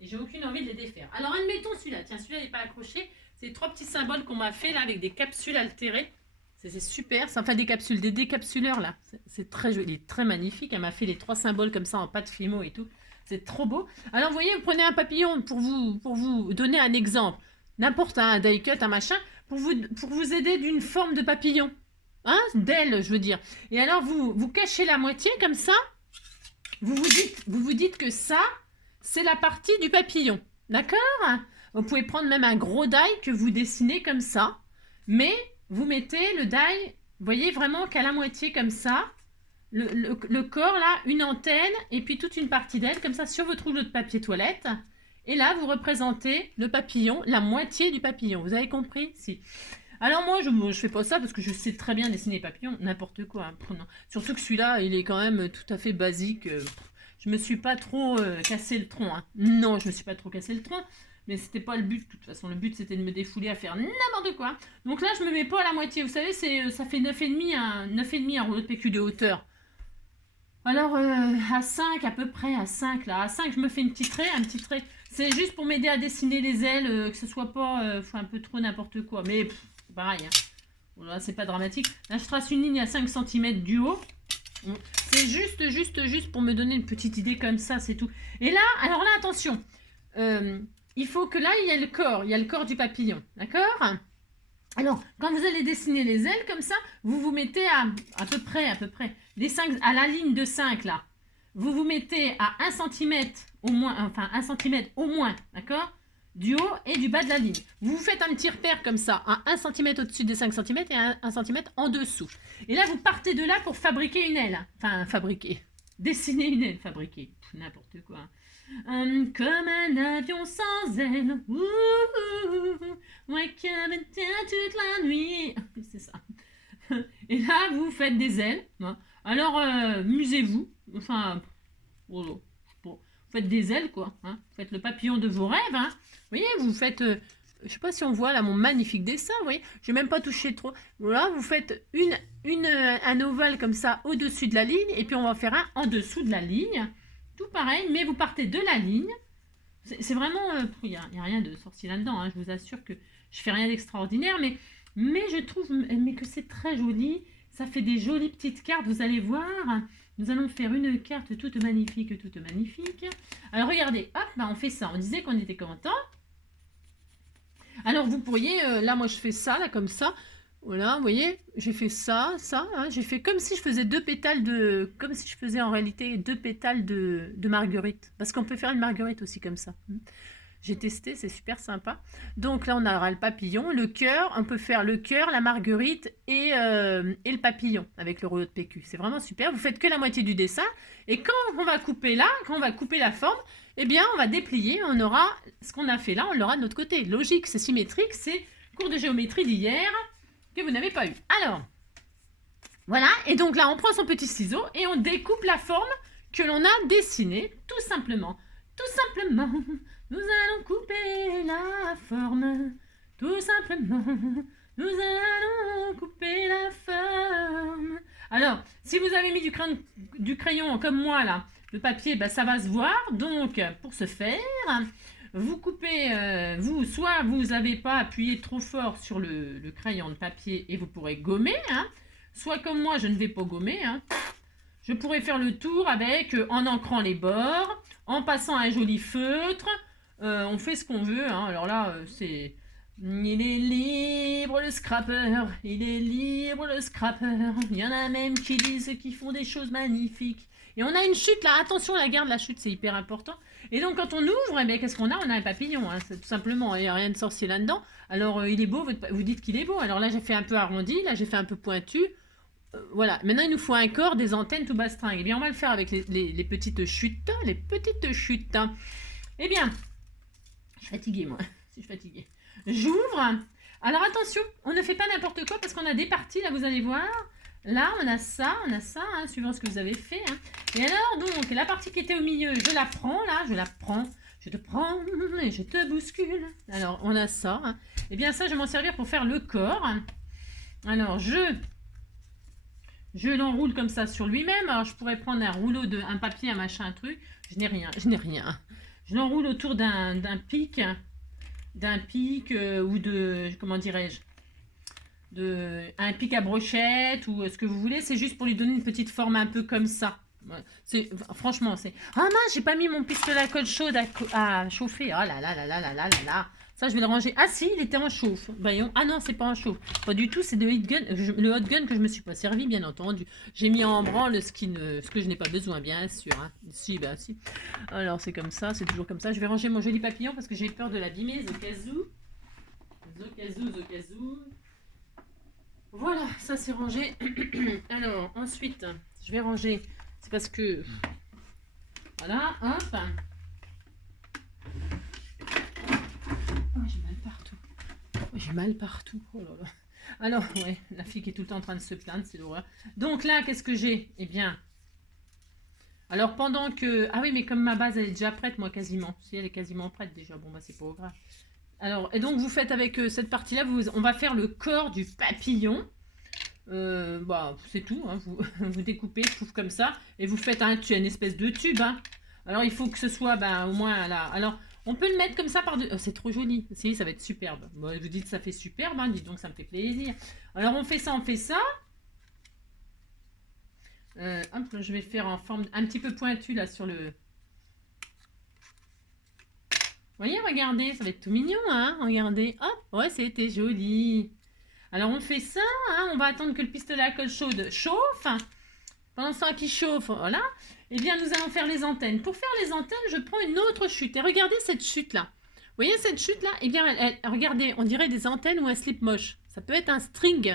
Et j'ai aucune envie de les défaire. Alors, admettons celui-là. Tiens, celui-là n'est pas accroché. C'était 3 petits symboles qu'on m'a fait là avec des capsules altérées. C'est super, c'est enfin des capsules, des décapsuleurs là. C'est très joli, il est très magnifique. Elle m'a fait les 3 symboles comme ça en pâte Fimo et tout. C'est trop beau. Alors vous voyez, vous prenez un papillon pour vous donner un exemple. N'importe un die cut, un machin, pour vous aider d'une forme de papillon. Hein, d'aile, je veux dire. Et alors vous cachez la moitié comme ça. Vous vous dites que ça, c'est la partie du papillon. D'accord? Vous pouvez prendre même un gros die que vous dessinez comme ça. Mais vous mettez le die, vous voyez vraiment qu'à la moitié comme ça. Le corps là, une antenne et puis toute une partie d'aile comme ça sur votre rouleau de papier toilette. Et là, vous représentez le papillon, la moitié du papillon. Vous avez compris? Si. Alors moi, je fais pas ça parce que je sais très bien dessiner les papillons, n'importe quoi. Hein. Surtout que celui-là, il est quand même tout à fait basique. Je me suis pas trop cassé le tronc. Hein. Non, je me suis pas trop cassé le tronc. Mais c'était pas le but. De toute façon, le but, c'était de me défouler à faire n'importe quoi. Donc là, je me mets pas à la moitié. Vous savez, ça fait 9,5 un rouleau de PQ de hauteur. Alors, à 5 à peu près, à 5 là. À 5, je me fais un petit trait. C'est juste pour m'aider à dessiner les ailes, que ce soit pas un peu trop n'importe quoi. Mais pareil, hein. Voilà, c'est pas dramatique. Là, je trace une ligne à 5 cm du haut. C'est juste pour me donner une petite idée comme ça, c'est tout. Et là, alors là, attention. Il faut que là, il y a le corps du papillon. D'accord? Alors, quand vous allez dessiner les ailes comme ça, vous vous mettez à peu près, les 5, à la ligne de 5 là. Vous vous mettez à 1 cm au moins, enfin 1 cm au moins, d'accord? Du haut et du bas de la ligne. Vous faites un petit repère comme ça, à 1 cm au-dessus des 5 cm et 1 cm en dessous. Et là, vous partez de là pour fabriquer une aile. Enfin, dessiner une aile, fabriquer. N'importe quoi. Comme un avion sans aile. Ouais, toute la nuit. C'est ça. Et là, vous faites des ailes. Hein. Alors, musez-vous. Enfin, vous faites des ailes, quoi. Hein. Vous faites le papillon de vos rêves. Hein. Vous voyez, vous faites... je sais pas si on voit là mon magnifique dessin, vous voyez. Je n'ai même pas touché trop. Voilà, vous faites un ovale comme ça au-dessus de la ligne. Et puis, on va faire un en dessous de la ligne. Tout pareil, mais vous partez de la ligne. C'est vraiment... Il n'y a rien de sorcier là-dedans. Hein. Je vous assure que je fais rien d'extraordinaire. Mais je trouve que c'est très joli. Ça fait des jolies petites cartes. Vous allez voir. Nous allons faire une carte toute magnifique. Alors, regardez. Hop, bah, on fait ça. On disait qu'on était content. Alors, vous pourriez... là, moi, je fais ça, là, comme ça. Voilà, vous voyez, j'ai fait ça, hein, j'ai fait comme si je faisais comme si je faisais en réalité 2 pétales de marguerite. Parce qu'on peut faire une marguerite aussi comme ça. J'ai testé, c'est super sympa. Donc là, on aura le papillon, le cœur, on peut faire le cœur, la marguerite et le papillon avec le rouleau de PQ. C'est vraiment super, vous faites que la moitié du dessin. Et quand on va couper là, quand on va couper la forme, eh bien, on va déplier, on aura ce qu'on a fait là, on l'aura de notre côté. Logique, c'est symétrique, c'est cours de géométrie d'hier que vous n'avez pas eu. Alors, voilà, et donc là, on prend son petit ciseau et on découpe la forme que l'on a dessinée, tout simplement. Tout simplement, nous allons couper la forme. Tout simplement, nous allons couper la forme. Alors, si vous avez mis du crayon comme moi, là, le papier, bah, ça va se voir. Donc, pour ce faire... Vous coupez, soit vous n'avez pas appuyé trop fort sur le crayon de papier et vous pourrez gommer, hein, soit comme moi, je ne vais pas gommer. Hein, je pourrais faire le tour avec, en encrant les bords, en passant un joli feutre. On fait ce qu'on veut. Hein, alors là, c'est... Il est libre le scrapper, il est libre le scrapper. Il y en a même qui disent qu'ils font des choses magnifiques. Et on a une chute là, attention, la garde, la chute, c'est hyper important. Et donc quand on ouvre, eh bien, qu'est-ce qu'on a? On a un papillon, hein, tout simplement, il n'y a rien de sorcier là-dedans. Alors il est beau, vous dites qu'il est beau. Alors là j'ai fait un peu arrondi, là j'ai fait un peu pointu. Voilà, maintenant il nous faut un corps, des antennes tout bastringue. Eh bien on va le faire avec les petites chutes, hein. Eh bien, je suis fatiguée moi, je suis fatiguée. J'ouvre. Alors attention, on ne fait pas n'importe quoi parce qu'on a des parties, là vous allez voir. Là, on a ça, hein, suivant ce que vous avez fait. Hein. Et alors, donc, la partie qui était au milieu, je la prends, là, je te prends et je te bouscule. Alors, on a ça. Hein. Et bien ça, je vais m'en servir pour faire le corps. Alors, je l'enroule comme ça sur lui-même. Alors, je pourrais prendre un papier, un machin, un truc. Je n'ai rien. Je l'enroule autour d'un pic. d'un pic ou de, comment dirais-je, un pic à brochette ou ce que vous voulez. C'est juste pour lui donner une petite forme un peu comme ça. Ouais. Franchement, c'est... Ah mince, j'ai pas mis mon pistolet à colle chaude à chauffer. Oh là là là là là là là là. Ça, je vais le ranger. Ah si, il était en chauffe. Voyons. Ah non, c'est pas en chauffe. Pas du tout, c'est le hot gun. Le hot gun que je me suis pas servi, bien entendu. J'ai mis en branle ce que je n'ai pas besoin, bien sûr. Hein. Si, bah si. Alors, c'est comme ça, c'est toujours comme ça. Je vais ranger mon joli papillon parce que j'ai peur de l'abîmer. Zokazou. Zokazou, Zokazou. Voilà, ça c'est rangé. Alors, ensuite, je vais ranger. C'est parce que... Voilà, hop. Oh, j'ai mal partout. Oh, j'ai mal partout. Oh là là. Alors, ouais, la fille qui est tout le temps en train de se plaindre, c'est l'horreur. Donc là, qu'est-ce que j'ai? Eh bien... Alors, pendant que... Ah oui, mais comme ma base, elle est déjà prête, moi, quasiment. Si, elle est quasiment prête déjà. Bon, bah, c'est pas grave. Alors, et donc, vous faites avec cette partie-là, on va faire le corps du papillon. Bah, c'est tout, hein. Vous découpez, pouf, comme ça, et vous faites une espèce de tube. Hein. Alors, il faut que ce soit au moins là. Alors, on peut le mettre comme ça par-dessus. Oh, c'est trop joli. Si, ça va être superbe. Bon, vous dites ça fait superbe, hein. Dites donc, ça me fait plaisir. Alors, on fait ça, on fait ça. Hop, je vais le faire en forme un petit peu pointue là sur le... Vous voyez, regardez, ça va être tout mignon, hein. Regardez. Hop, ouais, c'était joli. Alors on fait ça, hein, on va attendre que le pistolet à colle chaude chauffe. Pendant ce temps qu'il chauffe, voilà. Eh bien, nous allons faire les antennes. Pour faire les antennes, je prends une autre chute. Et regardez cette chute-là. Vous voyez cette chute-là? Eh bien, regardez, on dirait des antennes ou un slip moche. Ça peut être un string.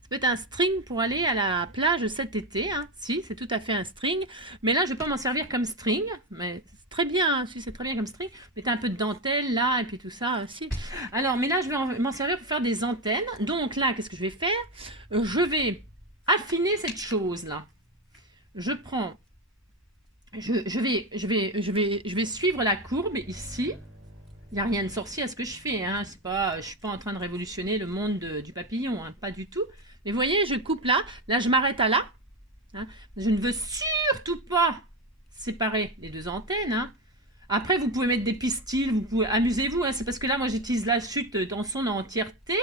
Ça peut être un string pour aller à la plage cet été. Hein. Si, c'est tout à fait un string. Mais là, je ne vais pas m'en servir comme string. Mais c'est très bien, hein. Si, c'est très bien comme string. Mettez un peu de dentelle là et puis tout ça. Si. Alors, mais là, je vais m'en servir pour faire des antennes. Donc là, qu'est-ce que je vais faire? Je vais affiner cette chose-là. Je prends... Je vais suivre la courbe ici. Il n'y a rien de sorcier à ce que je fais. Hein. Je ne suis pas en train de révolutionner le monde du papillon. Hein. Pas du tout. Mais vous voyez, je coupe là. Là, je m'arrête à là. Hein. Je ne veux surtout pas séparer les deux antennes. Hein. Après, vous pouvez mettre des pistils. Vous pouvez amusez-vous. Hein. C'est parce que là, moi, j'utilise la chute dans son entièreté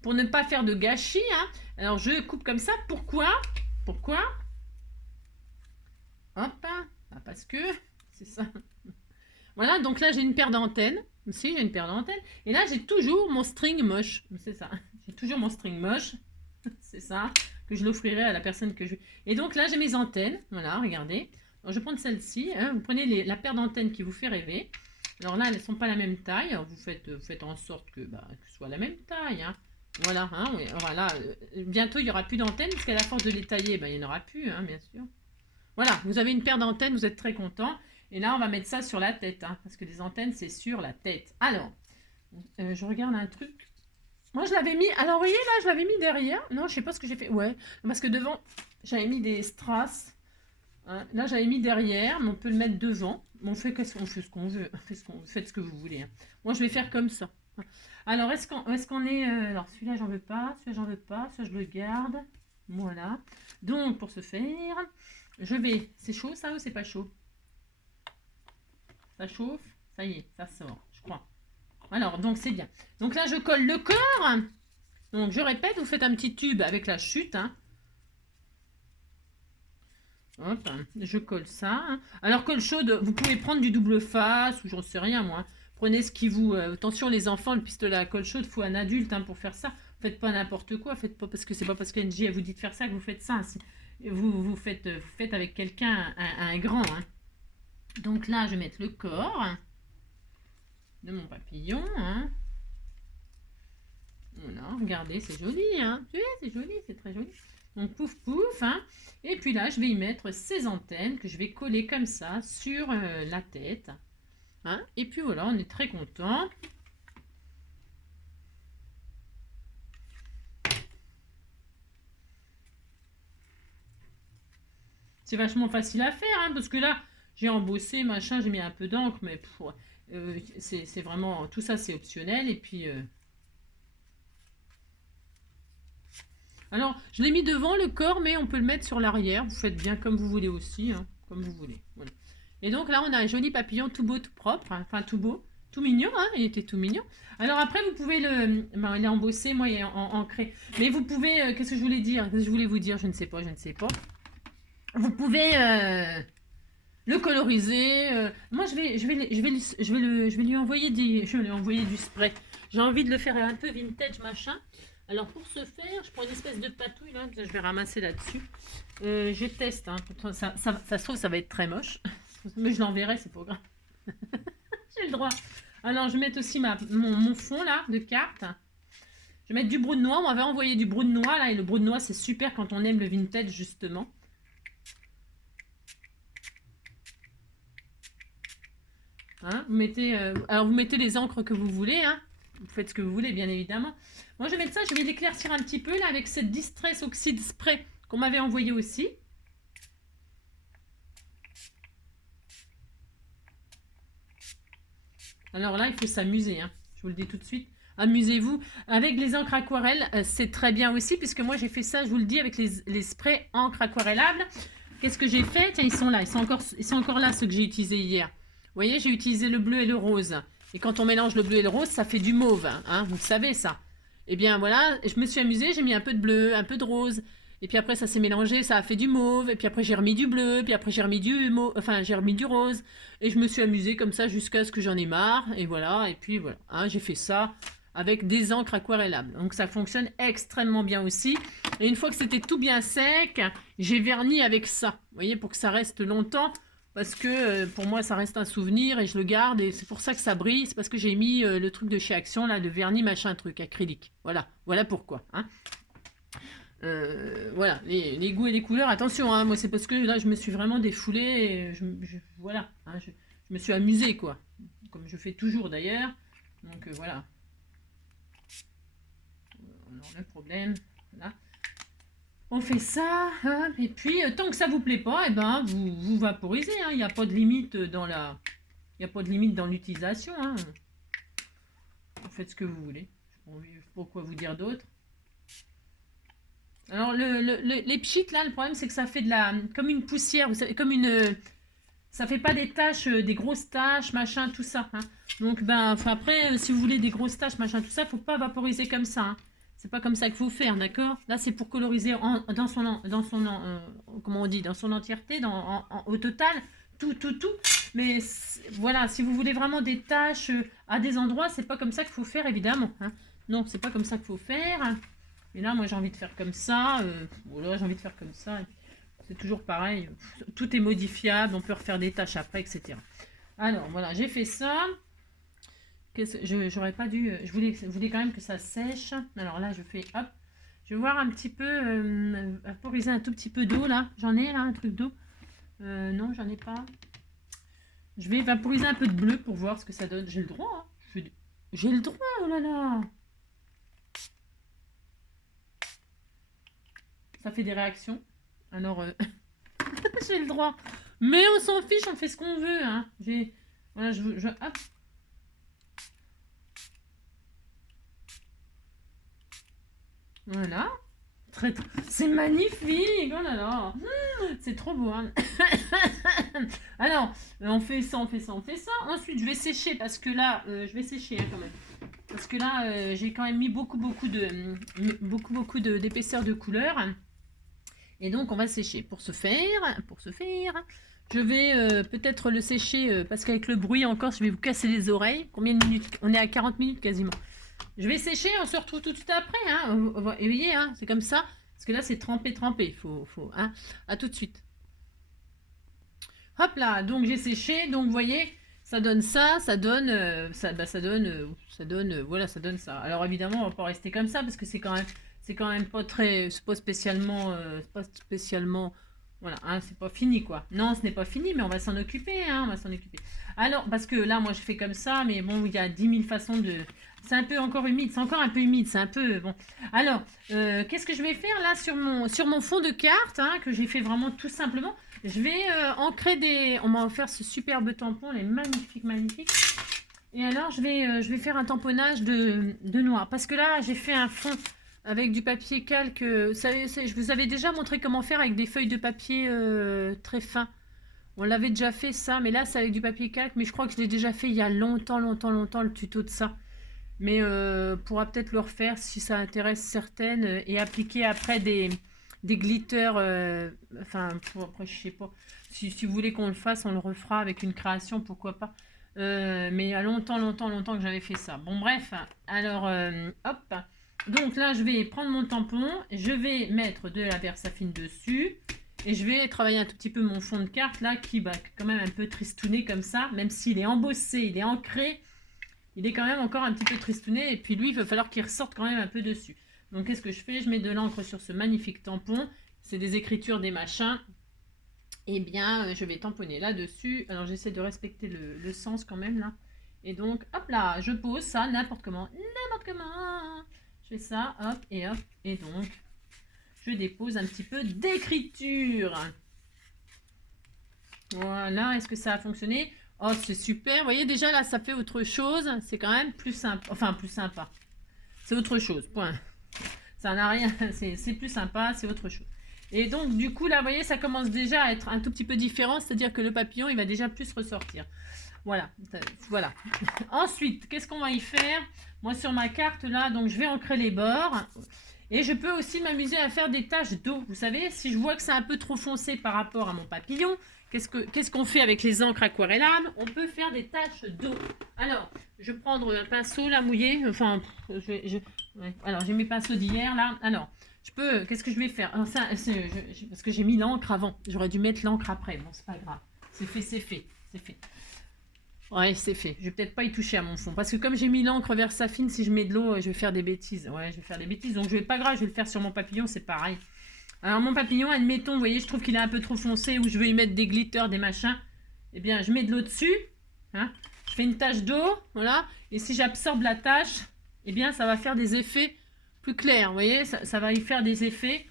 pour ne pas faire de gâchis. Hein. Alors, je coupe comme ça. Pourquoi? Hop. Bah, parce que c'est ça. Voilà, donc là, j'ai une paire d'antennes. Si, j'ai une paire d'antennes. Et là, j'ai toujours mon string moche. C'est ça. J'ai toujours mon string moche. C'est ça. Que je l'offrirai à la personne que je... Et donc là, j'ai mes antennes. Voilà, regardez. Alors, je vais prendre celle-ci. Hein. Vous prenez la paire d'antennes qui vous fait rêver. Alors là, elles ne sont pas la même taille. Alors, vous faites en sorte que ce soit la même taille. Hein. Voilà. Hein, oui. Voilà. Bientôt, il n'y aura plus d'antennes. Parce qu'à la force de les tailler, il n'y en aura plus, hein, bien sûr. Voilà. Vous avez une paire d'antennes. Vous êtes très content. Et là, on va mettre ça sur la tête, hein, parce que les antennes, c'est sur la tête. Alors, je regarde un truc. Moi, je l'avais mis... Alors, vous voyez, là, je l'avais mis derrière. Non, je sais pas ce que j'ai fait. Ouais, parce que devant, j'avais mis des strass. Hein. Là, j'avais mis derrière, mais on peut le mettre devant. On fait ce qu'on veut. Faites ce que vous voulez. Hein. Moi, je vais faire comme ça. Alors, est-ce qu'on est... Alors, celui-là, j'en veux pas. Celui-là, j'en veux pas. Ça, je le garde. Voilà. Donc, pour ce faire, je vais... C'est chaud, ça, ou c'est pas chaud? Ça chauffe, ça y est, ça sort, je crois. Alors, donc c'est bien. Donc là, je colle le corps. Donc, je répète, vous faites un petit tube avec la chute. Hein. Hop, je colle ça. Hein. Alors, colle chaude, vous pouvez prendre du double face ou j'en sais rien, moi. Prenez ce qui vous... attention, les enfants, le pistolet à colle chaude, il faut un adulte hein, pour faire ça. Faites pas n'importe quoi. Faites pas parce que c'est pas parce qu'Angie elle vous dit de faire ça que vous faites ça. Vous faites avec quelqu'un un grand. Hein. Donc là, je vais mettre le corps de mon papillon. Hein. Voilà, regardez, c'est joli. Hein. C'est joli, c'est très joli. Donc pouf pouf. Hein. Et puis là, je vais y mettre ces antennes que je vais coller comme ça sur la tête. Hein. Et puis voilà, on est très content. C'est vachement facile à faire, hein, parce que là, j'ai embossé, machin, j'ai mis un peu d'encre, mais c'est vraiment... Tout ça, c'est optionnel. Et puis... Alors, je l'ai mis devant le corps, mais on peut le mettre sur l'arrière. Vous faites bien comme vous voulez aussi, hein, comme vous voulez. Voilà. Et donc là, on a un joli papillon tout beau, tout propre. Hein, enfin, tout beau. Tout mignon, hein, il était tout mignon. Alors après, vous pouvez le... Ben, il est embossé, moi, il est ancré. Mais vous pouvez... qu'est-ce que je voulais dire? Qu'est-ce que je voulais vous dire? Je ne sais pas, je ne sais pas. Vous pouvez le coloriser. Moi, je vais lui envoyer du spray. J'ai envie de le faire un peu vintage, machin. Alors pour ce faire, je prends une espèce de patouille, là, je vais ramasser là-dessus. Je teste, hein. Ça se trouve, ça va être très moche. Mais je l'enverrai, c'est pas grave. J'ai le droit. Alors, je vais mettre aussi mon fond, là, de carte. Je vais mettre du brou de noix. On m'avait envoyé du brou de noix, là. Et le brou de noix, c'est super quand on aime le vintage, justement. Hein, vous mettez, alors, vous mettez les encres que vous voulez, hein. Vous faites ce que vous voulez, bien évidemment. Moi, je vais mettre ça. Je vais l'éclaircir un petit peu, là, avec cette Distress Oxide Spray qu'on m'avait envoyé aussi. Alors là, il faut s'amuser, hein. Je vous le dis tout de suite. Amusez-vous. Avec les encres aquarelles, c'est très bien aussi, puisque moi, j'ai fait ça, je vous le dis, avec les sprays encre aquarellables. Qu'est-ce que j'ai fait? Tiens, ils sont là. Ils sont encore là, ceux que j'ai utilisés hier. Vous voyez, j'ai utilisé le bleu et le rose. Et quand on mélange le bleu et le rose, ça fait du mauve, hein, vous le savez, ça. Eh bien, voilà, je me suis amusée. J'ai mis un peu de bleu, un peu de rose. Et puis après, ça s'est mélangé, ça a fait du mauve. Et puis après, j'ai remis du bleu. Puis après, j'ai remis du mauve. Enfin, j'ai remis du rose. Et je me suis amusée comme ça jusqu'à ce que j'en ai marre. Et voilà. Et puis voilà. Hein, j'ai fait ça avec des encres aquarellables. Donc ça fonctionne extrêmement bien aussi. Et une fois que c'était tout bien sec, j'ai verni avec ça. Vous voyez, pour que ça reste longtemps. Parce que pour moi, ça reste un souvenir et je le garde. Et c'est pour ça que ça brille. C'est parce que j'ai mis le truc de chez Action, là, de vernis machin truc, acrylique. Voilà. Voilà pourquoi. Hein. Voilà, les goûts et les couleurs, attention, hein, moi c'est parce que là je me suis vraiment défoulée et voilà, hein, je me suis amusée quoi, comme je fais toujours d'ailleurs, donc voilà, on a le problème, voilà. On fait ça, hein, et puis tant que ça vous plaît pas, et ben vous vaporisez, hein, il n'y a pas de limite dans il n'y a pas de limite dans l'utilisation, hein. Vous faites ce que vous voulez, pourquoi vous dire d'autre. Alors, les pchites, là, le problème, c'est que ça fait comme une poussière, vous savez, comme une... Ça fait pas des taches, des grosses taches, machin, tout ça. Hein. Donc, ben, après, si vous voulez des grosses taches, machin, tout ça, faut pas vaporiser comme ça. Hein. C'est pas comme ça qu'il faut faire, d'accord? Là, c'est pour coloriser comment on dit, dans son entièreté, au total, tout. Mais voilà, si vous voulez vraiment des taches à des endroits, c'est pas comme ça qu'il faut faire, évidemment. Hein. Non, c'est pas comme ça qu'il faut faire. Et là, moi, j'ai envie de faire comme ça. Là, j'ai envie de faire comme ça. C'est toujours pareil. Tout est modifiable. On peut refaire des tâches après, etc. Alors, voilà, j'ai fait ça. J'aurais pas dû... Je voulais quand même que ça sèche. Alors là, je fais... Hop. Je vais voir un petit peu... vaporiser un tout petit peu d'eau, là. J'en ai, là, un truc d'eau. Non, j'en ai pas. Je vais vaporiser un peu de bleu pour voir ce que ça donne. J'ai le droit. Hein. J'ai le droit, oh là là. Ça fait des réactions. Alors, j'ai le droit. Mais on s'en fiche, on fait ce qu'on veut. Hein. Voilà, hop. Voilà. C'est magnifique. Oh là là. C'est trop beau. Hein. Alors, on fait ça. Ensuite, je vais sécher parce que là, je vais sécher hein, quand même. Parce que là, j'ai quand même mis beaucoup d'épaisseur de couleur. Et donc, on va sécher. Pour ce faire, je vais peut-être le sécher parce qu'avec le bruit encore, je vais vous casser les oreilles. Combien de minutes? On est à 40 minutes quasiment. Je vais sécher, on se retrouve tout de suite après. Hein. Vous voyez, hein, c'est comme ça. Parce que là, c'est trempé. Hein. À tout de suite. Hop là, donc j'ai séché. Donc, vous voyez, ça donne ça. Ça donne voilà, ça donne ça. Alors, évidemment, on va pas rester comme ça parce que c'est quand même pas très, c'est pas spécialement, voilà, hein, c'est pas fini quoi. Non, ce n'est pas fini, mais on va s'en occuper, hein, on va s'en occuper. Alors, parce que là, moi, je fais comme ça, mais bon, il y a 10 000 façons de... C'est un peu encore humide, c'est encore un peu humide, c'est un peu... Bon, alors, qu'est-ce que je vais faire là sur mon fond de carte, hein, que j'ai fait vraiment tout simplement. Je vais ancrer des... On m'a offert ce superbe tampon, il est magnifique, magnifique. Et alors, je vais faire un tamponnage de noir, parce que là, j'ai fait un fond... avec du papier calque, je vous avais déjà montré comment faire avec des feuilles de papier très fin. On l'avait déjà fait ça, mais là c'est avec du papier calque, mais je crois que je l'ai déjà fait il y a longtemps, longtemps, longtemps le tuto de ça. Mais on pourra peut-être le refaire si ça intéresse certaines et appliquer après des glitters, enfin après je sais pas, si vous voulez qu'on le fasse, on le refera avec une création, pourquoi pas. Mais il y a longtemps, longtemps, longtemps que j'avais fait ça. Bon bref, alors hop, donc là je vais prendre mon tampon, je vais mettre de la Versafine dessus. Et je vais travailler un tout petit peu mon fond de carte là qui va quand même un peu tristouner comme ça, même s'il est embossé, il est ancré, il est quand même encore un petit peu tristouné. Et puis lui, il va falloir qu'il ressorte quand même un peu dessus. Donc qu'est-ce que je fais? Je mets de l'encre sur ce magnifique tampon. C'est des écritures, des machins. Et bien, je vais tamponner là-dessus. Alors j'essaie de respecter le sens quand même là. Et donc, hop là, je pose ça n'importe comment. N'importe comment. Je fais ça, hop, et hop. Et donc, je dépose un petit peu d'écriture. Voilà, est-ce que ça a fonctionné? Oh, c'est super. Vous voyez, déjà, là, ça fait autre chose. C'est quand même plus sympa. Enfin, plus sympa. C'est autre chose, point. Ça n'a rien. C'est plus sympa, c'est autre chose. Et donc, du coup, là, vous voyez, ça commence déjà à être un tout petit peu différent. C'est-à-dire que le papillon, il va déjà plus ressortir. Voilà. Voilà. Ensuite, qu'est-ce qu'on va y faire? Moi, sur ma carte, là, donc, je vais ancrer les bords. Et je peux aussi m'amuser à faire des taches d'eau. Vous savez, si je vois que c'est un peu trop foncé par rapport à mon papillon, qu'est-ce qu'on fait avec les encres aquarellables? On peut faire des taches d'eau. Alors, je vais prendre un pinceau là mouillé. Enfin, ouais. Alors, j'ai mes pinceaux d'hier là. Alors, qu'est-ce que je vais faire? Alors, parce que j'ai mis l'encre avant. J'aurais dû mettre l'encre après. Bon, c'est pas grave. C'est fait, c'est fait. C'est fait. Ouais, c'est fait. Je vais peut-être pas y toucher à mon fond. Parce que comme j'ai mis l'encre Versafine, si je mets de l'eau, je vais faire des bêtises. Ouais, je vais faire des bêtises. Donc, je vais pas grave, je vais le faire sur mon papillon, c'est pareil. Alors, mon papillon, admettons, vous voyez, je trouve qu'il est un peu trop foncé ou je veux y mettre des glitters, des machins. Eh bien, je mets de l'eau dessus. Hein, je fais une tache d'eau, voilà. Et si j'absorbe la tache, eh bien, ça va faire des effets plus clairs. Vous voyez, ça va y faire des effets.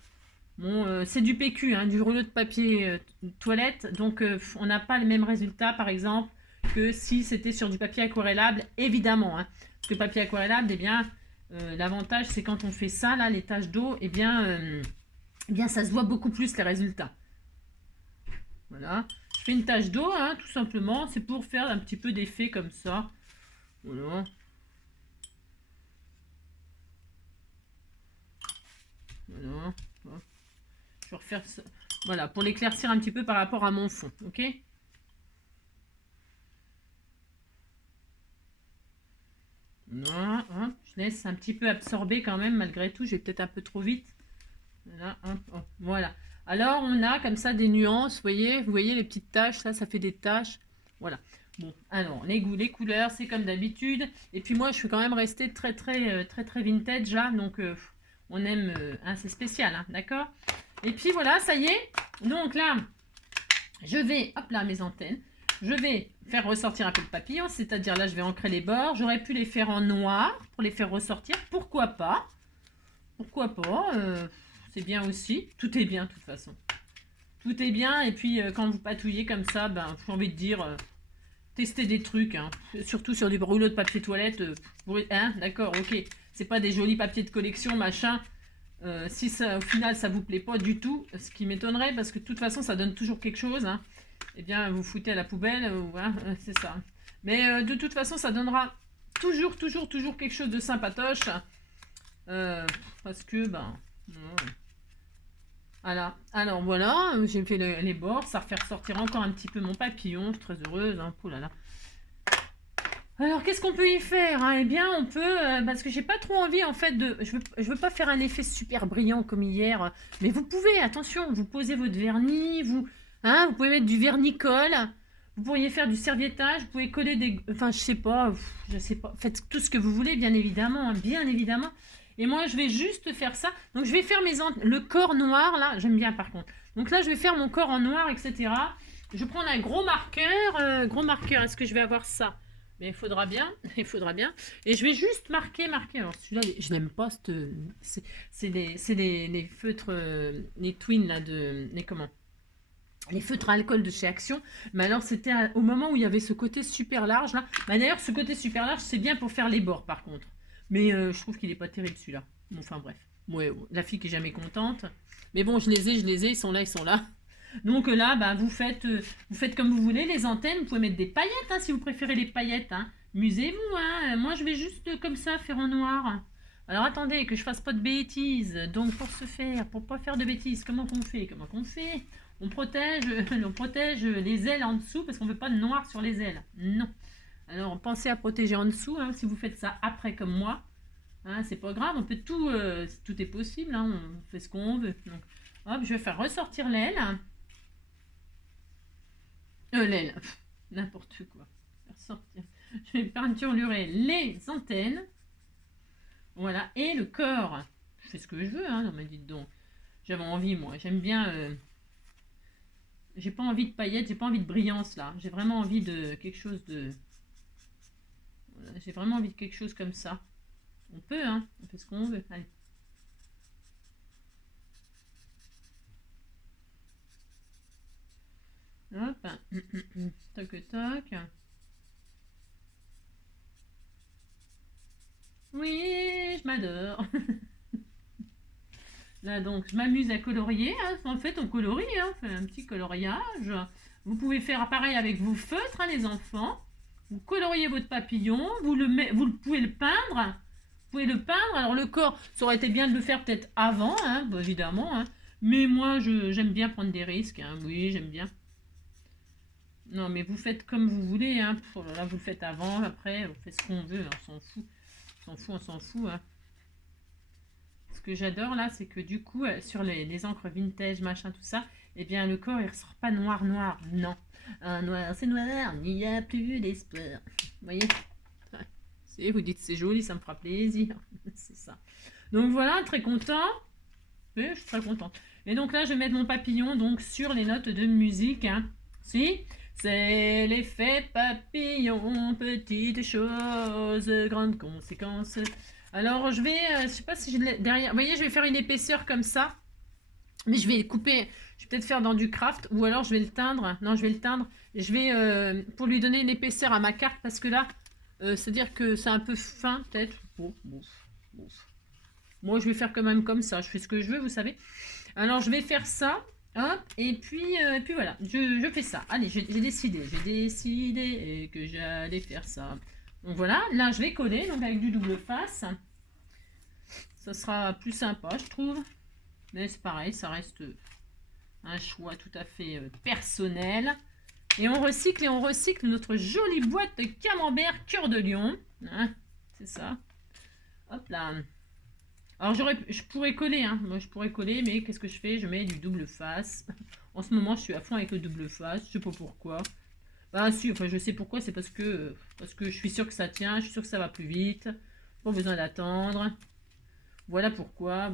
Bon, c'est du PQ, hein, du rouleau de papier toilette. Donc, on n'a pas le même résultat, par exemple, que si c'était sur du papier aquarellable, évidemment. Hein. Parce que le papier aquarellable, eh bien, l'avantage, c'est quand on fait ça, là, les taches d'eau, eh bien, ça se voit beaucoup plus, les résultats. Voilà. Je fais une tache d'eau, hein, tout simplement. C'est pour faire un petit peu d'effet comme ça. Voilà. Voilà. Je vais refaire ça. Voilà, pour l'éclaircir un petit peu par rapport à mon fond, ok? Voilà, hein, je laisse un petit peu absorber quand même, malgré tout. Je vais peut-être un peu trop vite. Voilà, hein, oh, voilà. Alors, on a comme ça des nuances, vous voyez les petites taches, ça fait des taches. Voilà. Bon, alors, les goûts, les couleurs, c'est comme d'habitude. Et puis moi, je suis quand même restée très vintage, là. Donc, on aime, hein, c'est spécial, hein, d'accord? Et puis voilà, ça y est. Donc là, je vais, hop là, mes antennes. Je vais faire ressortir un peu le papillon, c'est-à-dire là, je vais ancrer les bords. J'aurais pu les faire en noir pour les faire ressortir. Pourquoi pas? Pourquoi pas? C'est bien aussi. Tout est bien, de toute façon. Tout est bien. Et puis, quand vous patouillez comme ça, ben, j'ai envie de dire, testez des trucs. Hein. Surtout sur des rouleaux de papier toilette. Hein, d'accord, ok. C'est pas des jolis papiers de collection, machin. Si ça, au final ça vous plaît pas du tout, ce qui m'étonnerait parce que de toute façon ça donne toujours quelque chose, hein, eh bien vous foutez à la poubelle, hein, c'est ça. Mais de toute façon ça donnera toujours quelque chose de sympatoche, parce que ben voilà. Alors voilà, j'ai fait les bords, ça refait ressortir encore un petit peu mon papillon, je suis très heureuse, hein, oh là là. Alors, qu'est-ce qu'on peut y faire, hein? Eh bien, on peut, parce que j'ai pas trop envie, en fait, je veux pas faire un effet super brillant comme hier, mais vous pouvez, attention, vous posez votre vernis, vous pouvez mettre du vernis-colle, vous pourriez faire du serviettage, vous pouvez coller des... Enfin, je sais pas, faites tout ce que vous voulez, bien évidemment, hein, bien évidemment. Et moi, je vais juste faire ça. Donc, je vais faire le corps noir, là, j'aime bien, par contre. Donc là, je vais faire mon corps en noir, etc. Je vais prendre un gros marqueur, est-ce que je vais avoir ça? Mais il faudra bien. Et je vais juste marquer. Alors celui-là, je n'aime pas. C'est les feutres, les twins là les feutres à alcool de chez Action. Mais alors c'était au moment où il y avait ce côté super large là. Bah, d'ailleurs ce côté super large c'est bien pour faire les bords par contre. Mais je trouve qu'il n'est pas terrible celui-là. Bon, enfin bref. Ouais, la fille qui est jamais contente. Mais bon, je les ai, ils sont là. Donc là, bah, vous faites comme vous voulez, les antennes, vous pouvez mettre des paillettes hein, si vous préférez les paillettes. Hein. Musez-vous, hein. Moi je vais juste comme ça faire en noir. Alors attendez, que je fasse pas de bêtises. Donc pour pas faire de bêtises, comment qu'on fait? On protège, on protège les ailes en dessous parce qu'on ne veut pas de noir sur les ailes. Non. Alors pensez à protéger en dessous, hein, si vous faites ça après comme moi. Hein, c'est pas grave, on peut tout est possible, hein, on fait ce qu'on veut. Donc, hop, je vais faire ressortir l'aile. L'aile, n'importe quoi. Sortir. Je vais peinturer les antennes. Voilà, et le corps. Je fais ce que je veux, hein, non mais dites donc. J'avais envie, moi, j'aime bien... J'ai pas envie de paillettes, j'ai pas envie de brillance là. J'ai vraiment envie de quelque chose de... Voilà, j'ai vraiment envie de quelque chose comme ça. On peut, hein, on fait ce qu'on veut. Allez. Hop. Toc toc. Oui, je m'adore. Là donc, je m'amuse à colorier. Hein. En fait, on colorie, hein. On fait un petit coloriage. Vous pouvez faire pareil avec vos feutres, hein, les enfants. Vous coloriez votre papillon. Vous pouvez le peindre. Vous pouvez le peindre. Alors le corps, ça aurait été bien de le faire peut-être avant, hein, bah, évidemment. Hein. Mais moi, j'aime bien prendre des risques. Hein. Oui, j'aime bien. Non, mais vous faites comme vous voulez. Hein. Là, vous le faites avant, après, on fait ce qu'on veut. Hein. On s'en fout. On s'en fout. Hein. Ce que j'adore là, c'est que du coup, sur les encres vintage, machin, tout ça, eh bien le corps, il ressort pas noir, non. Un noir, c'est noir, il n'y a plus d'espoir. Vous voyez? Vous dites c'est joli, ça me fera plaisir. C'est ça. Donc voilà, très content. Oui, je suis très contente. Et donc là, je vais mettre mon papillon donc sur les notes de musique. Hein. Si, c'est l'effet papillon, petite chose, grande conséquence. Alors je vais, je sais pas si je l'ai derrière. Vous voyez, je vais faire une épaisseur comme ça. Mais je vais couper, je vais peut-être faire dans du craft ou alors je vais le teindre. Non, je vais le teindre. Je vais, pour lui donner une épaisseur à ma carte parce que là, c'est-à-dire que c'est un peu fin peut-être. Bon. Moi, je vais faire quand même comme ça. Je fais ce que je veux, vous savez. Alors, je vais faire ça. Hop, et puis voilà, je fais ça. Allez, j'ai décidé que j'allais faire ça. Donc voilà, là, je vais coller donc avec du double face. Ça sera plus sympa, je trouve. Mais c'est pareil, ça reste un choix tout à fait personnel. Et on recycle notre jolie boîte de camembert cœur de lion. Hein, c'est ça. Hop là. Alors je pourrais coller, hein. Moi je pourrais coller, mais qu'est-ce que je fais? Je mets du double face. En ce moment, je suis à fond avec le double face. Je sais pas pourquoi. Bah si, enfin je sais pourquoi. C'est parce que je suis sûre que ça tient. Je suis sûre que ça va plus vite. Pas besoin d'attendre. Voilà pourquoi.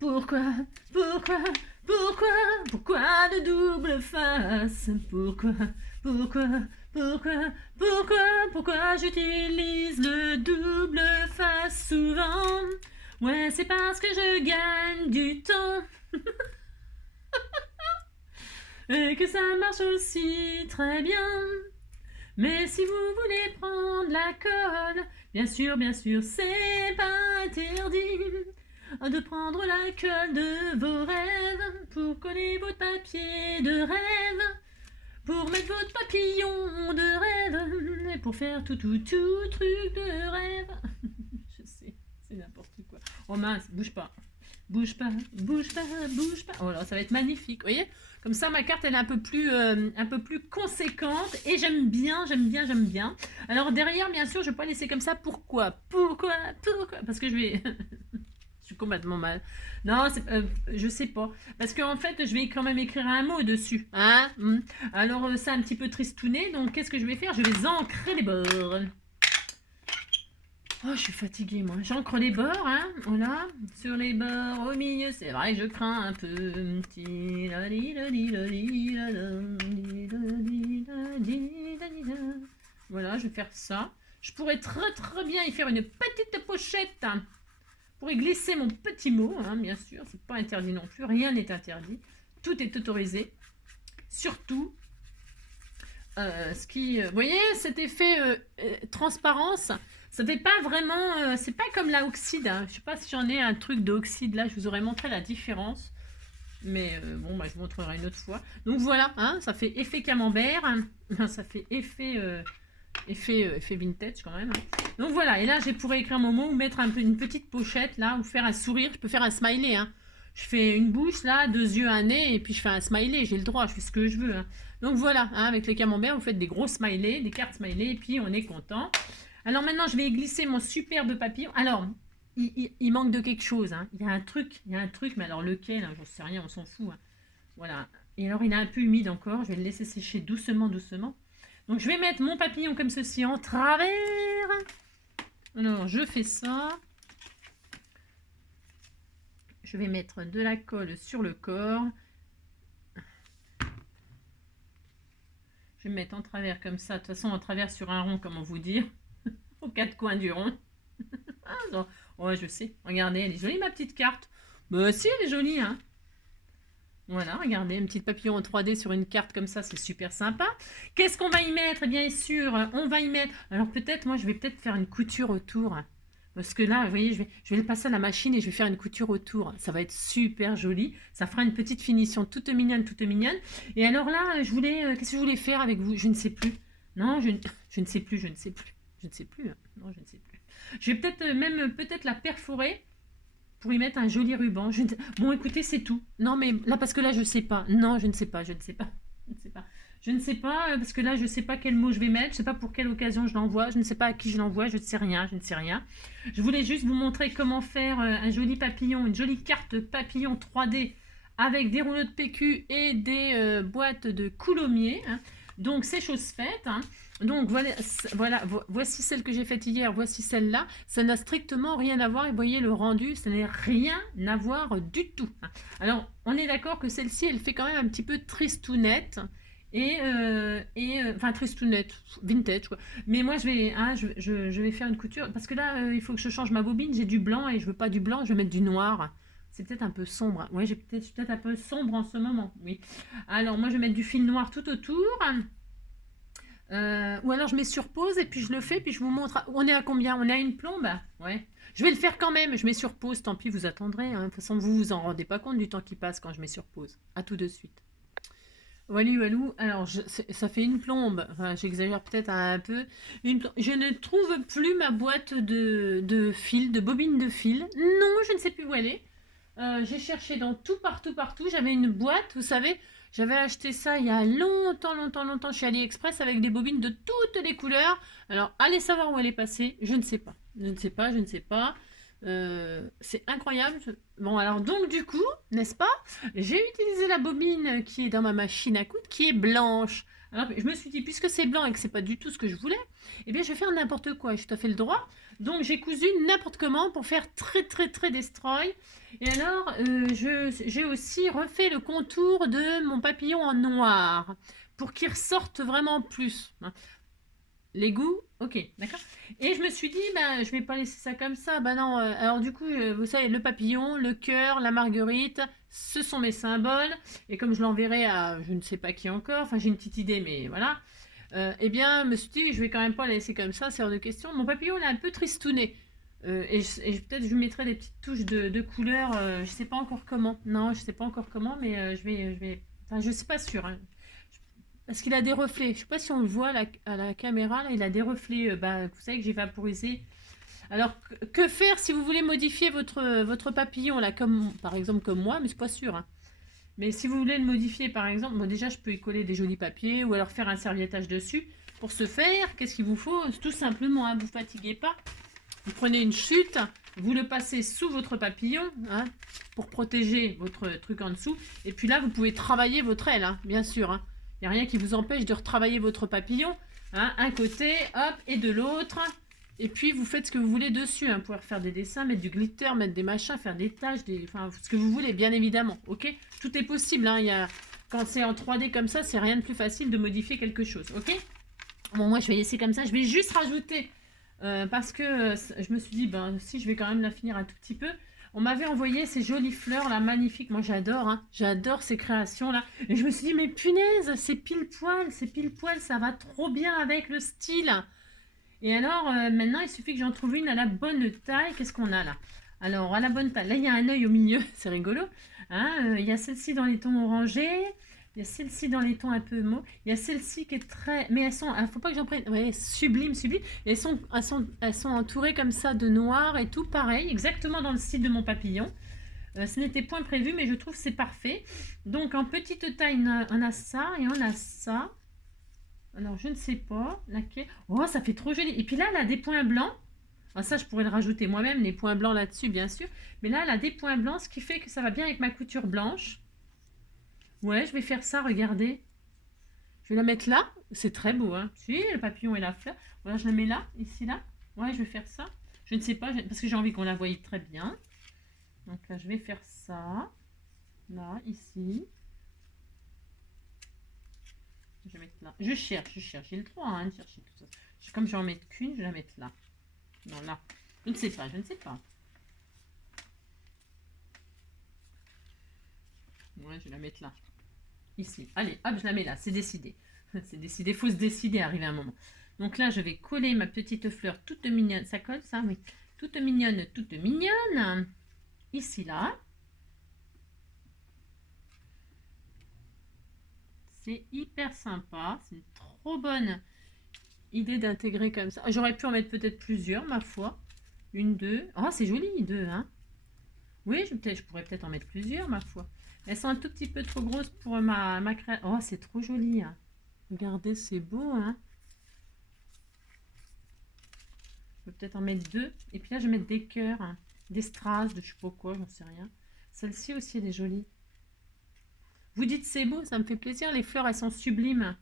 Pourquoi de double face? Pourquoi j'utilise le double face souvent? Ouais, c'est parce que je gagne du temps. Et que ça marche aussi très bien. Mais si vous voulez prendre la colle, bien sûr, c'est pas interdit de prendre la colle de vos rêves pour coller votre papier de rêve, pour mettre votre papillon de rêve et pour faire tout truc de rêve. Je sais, c'est n'importe quoi. Oh mince, bouge pas. Oh là, ça va être magnifique, vous voyez? Comme ça, ma carte, elle est un peu plus conséquente. Et j'aime bien. Alors, derrière, bien sûr, je ne vais pas laisser comme ça. Pourquoi? Parce que je vais... je suis complètement mal. Non, je sais pas. Parce qu'en fait, je vais quand même écrire un mot dessus. Hein? Alors, c'est un petit peu tristouné. Donc, qu'est-ce que je vais faire? Je vais ancrer les bords. Oh, je suis fatiguée, moi. J'encre les bords, hein. Voilà. Sur les bords, au milieu, c'est vrai que je crains un peu. Voilà, je vais faire ça. Je pourrais très bien y faire une petite pochette pour y glisser mon petit mot, hein, bien sûr. C'est pas interdit non plus. Rien n'est interdit. Tout est autorisé. Surtout, vous voyez, cet effet transparence, ça fait pas vraiment, c'est pas comme la oxyde. Hein. Je sais pas si j'en ai un truc d'oxyde là, je vous aurais montré la différence. Mais bon, bah, je vous montrerai une autre fois. Donc voilà, hein, ça fait effet camembert. Hein. Ça fait effet vintage quand même. Hein. Donc voilà, et là, je pourrais écrire mon mot ou mettre un peu une petite pochette là, ou faire un sourire. Je peux faire un smiley. Hein. Je fais une bouche là, 2 yeux, un nez, et puis je fais un smiley. J'ai le droit, je fais ce que je veux. Hein. Donc voilà, hein, avec les camemberts, vous faites des gros smileys, des cartes smiley, et puis on est content. Alors maintenant, je vais glisser mon superbe papillon. Alors, il manque de quelque chose. Hein. Il y a un truc, mais alors lequel, hein, j'en sais rien, on s'en fout. Hein. Voilà. Et alors, il est un peu humide encore. Je vais le laisser sécher doucement, doucement. Donc, je vais mettre mon papillon comme ceci en travers. Alors, je fais ça. Je vais mettre de la colle sur le corps. Je vais me mettre en travers comme ça. De toute façon, en travers sur un rond, comment vous dire, aux 4 coins du rond. Ah, ouais, je sais. Regardez, elle est jolie, ma petite carte. Bah si, elle est jolie, hein. Voilà, regardez, un petit papillon en 3D sur une carte comme ça, c'est super sympa. Qu'est-ce qu'on va y mettre? Bien sûr, on va y mettre... Alors peut-être, moi, je vais peut-être faire une couture autour. Parce que là, vous voyez, je vais le passer à la machine et je vais faire une couture autour. Ça va être super joli. Ça fera une petite finition toute mignonne, toute mignonne. Et alors là, je voulais... qu'est-ce que je voulais faire avec vous? Je ne sais plus. Non, je ne sais plus, je ne sais plus. Je ne sais plus. Hein. Non, je ne sais plus. Je vais peut-être même peut-être la perforer pour y mettre un joli ruban. Bon, écoutez, c'est tout. Non, mais là, parce que là, je ne sais pas. Non, je ne sais pas, je ne sais pas. Je ne sais pas. Je ne sais pas, parce que là, je ne sais pas quel mot je vais mettre. Je ne sais pas pour quelle occasion je l'envoie. Je ne sais pas à qui je l'envoie. Je ne sais rien, je ne sais rien. Je voulais juste vous montrer comment faire un joli papillon, une jolie carte papillon 3D avec des rouleaux de PQ et des boîtes de coulommiers. Hein. Donc, c'est chose faite. Hein. Donc voilà, voici celle que j'ai faite hier, voici celle-là. Ça n'a strictement rien à voir et vous voyez le rendu, ça n'a rien à voir du tout. Alors, on est d'accord que celle-ci, elle fait quand même un petit peu tristounette. Enfin tristounette, vintage quoi. Mais moi je vais faire une couture parce que là il faut que je change ma bobine, j'ai du blanc et je veux pas du blanc, je vais mettre du noir. C'est peut-être un peu sombre. Ouais, j'ai peut-être un peu sombre en ce moment. Oui. Alors moi je vais mettre du fil noir tout autour. Ou alors je mets sur pause et puis je le fais, puis je vous montre. On est à combien? On est à une plombe? Ouais. Je vais le faire quand même. Je mets sur pause, tant pis, vous attendrez. Hein. De toute façon, vous vous en rendez pas compte du temps qui passe quand je mets sur pause. À tout de suite. Walou, walou. Alors, ça fait une plombe. Enfin, j'exagère peut-être un peu. Je ne trouve plus ma boîte de fil, de bobine de fil. Non, je ne sais plus où elle est. J'ai cherché dans tout, partout, partout. J'avais une boîte, vous savez. J'avais acheté ça il y a longtemps, longtemps, longtemps chez AliExpress avec des bobines de toutes les couleurs. Alors, allez savoir où elle est passée. Je ne sais pas. Je ne sais pas, je ne sais pas. C'est incroyable. Bon, alors donc du coup, n'est-ce pas? J'ai utilisé la bobine qui est dans ma machine à coudre, qui est blanche. Alors, je me suis dit, puisque c'est blanc et que c'est pas du tout ce que je voulais, eh bien, je vais faire n'importe quoi. J'ai tout à fait le droit. Donc, j'ai cousu n'importe comment pour faire très, très, très destroy. Et alors, j'ai aussi refait le contour de mon papillon en noir pour qu'il ressorte vraiment plus. Les goûts, ok, d'accord. Et je me suis dit, bah, je vais pas laisser ça comme ça. Bah non, alors du coup, vous savez, le papillon, le cœur, la marguerite, ce sont mes symboles. Et comme je l'enverrai à je ne sais pas qui encore, enfin j'ai une petite idée, mais voilà. Eh bien, je me suis dit, je vais quand même pas la laisser comme ça, c'est hors de question. Mon papillon, il est un peu tristouné. Peut-être je mettrai des petites touches de couleur, je sais pas encore comment. Non, je sais pas encore comment, mais je vais... Enfin, je suis pas sûre. Hein. Parce qu'il a des reflets. Je ne sais pas si on le voit à la caméra. Là, il a des reflets. Vous savez que j'ai vaporisé. Alors, que faire si vous voulez modifier votre papillon, là, comme, par exemple comme moi, mais c'est pas sûr. Hein. Mais si vous voulez le modifier, par exemple, moi déjà, je peux y coller des jolis papiers ou alors faire un serviettage dessus. Pour ce faire, qu'est-ce qu'il vous faut? Tout simplement, hein, vous ne fatiguez pas. Vous prenez une chute, vous le passez sous votre papillon hein, pour protéger votre truc en dessous. Et puis là, vous pouvez travailler votre aile, hein, bien sûr. Hein. Il n'y a rien qui vous empêche de retravailler votre papillon. Hein, un côté, hop, et de l'autre. Et puis, vous faites ce que vous voulez dessus. Hein, pouvoir faire des dessins, mettre du glitter, mettre des machins, faire des taches, enfin, ce que vous voulez, bien évidemment. Ok, tout est possible. Hein, quand c'est en 3D comme ça, c'est rien de plus facile de modifier quelque chose. Ok. Bon, moi, je vais laisser comme ça. Je vais juste rajouter, parce que je me suis dit, ben, si, je vais quand même la finir un tout petit peu. On m'avait envoyé ces jolies fleurs là, magnifiques. Moi j'adore, hein. J'adore ces créations là. Et je me suis dit, mais punaise, c'est pile poil, ça va trop bien avec le style. Et alors, maintenant, il suffit que j'en trouve une à la bonne taille. Qu'est-ce qu'on a là? Alors, à la bonne taille. Là, il y a un œil au milieu, c'est rigolo. Hein, il y a celle-ci dans les tons orangés. Il y a celle-ci dans les tons un peu mauve. Il y a celle-ci qui est très... Mais elles sont... Il ne faut pas que j'en prenne... Ouais, sublime, sublime. Et elles sont entourées comme ça de noir et tout pareil, exactement dans le style de mon papillon. Ce n'était point prévu, mais je trouve que c'est parfait. Donc, en petite taille, on a ça et on a ça. Alors, je ne sais pas laquelle. Oh, ça fait trop joli. Et puis là, elle a des points blancs. Ah, ça, je pourrais le rajouter moi-même, les points blancs là-dessus, bien sûr. Mais là, elle a des points blancs, ce qui fait que ça va bien avec ma couture blanche. Ouais, je vais faire ça, regardez. Je vais la mettre là. C'est très beau, hein. Si, le papillon et la fleur. Voilà, je la mets là, ici, là. Ouais, je vais faire ça. Je ne sais pas, parce que j'ai envie qu'on la voie très bien. Donc là, je vais faire ça. Là, ici. Je vais mettre là. Je cherche. J'ai le droit hein, de chercher tout ça. Comme je vais en mettre qu'une, je vais la mettre là. Non, là. Je ne sais pas. Ouais, je vais la mettre là. Ici. Allez, hop, je la mets là. C'est décidé. C'est décidé. Il faut se décider, arriver à un moment. Donc là, je vais coller ma petite fleur toute mignonne. Ça colle, ça? Oui. Toute mignonne. Ici, là. C'est hyper sympa. C'est une trop bonne idée d'intégrer comme ça. J'aurais pu en mettre peut-être plusieurs, ma foi. Une, deux. Oh, c'est joli, deux, hein. Oui, je pourrais peut-être en mettre plusieurs, ma foi. Elles sont un tout petit peu trop grosses pour ma création. Oh, c'est trop joli, hein. Regardez, c'est beau, hein. Je peux peut-être en mettre deux. Et puis là, je vais mettre des cœurs, hein. Des strass, de je sais pas quoi, j'en sais rien. Celle-ci aussi, elle est jolie. Vous dites c'est beau, ça me fait plaisir. Les fleurs, elles sont sublimes.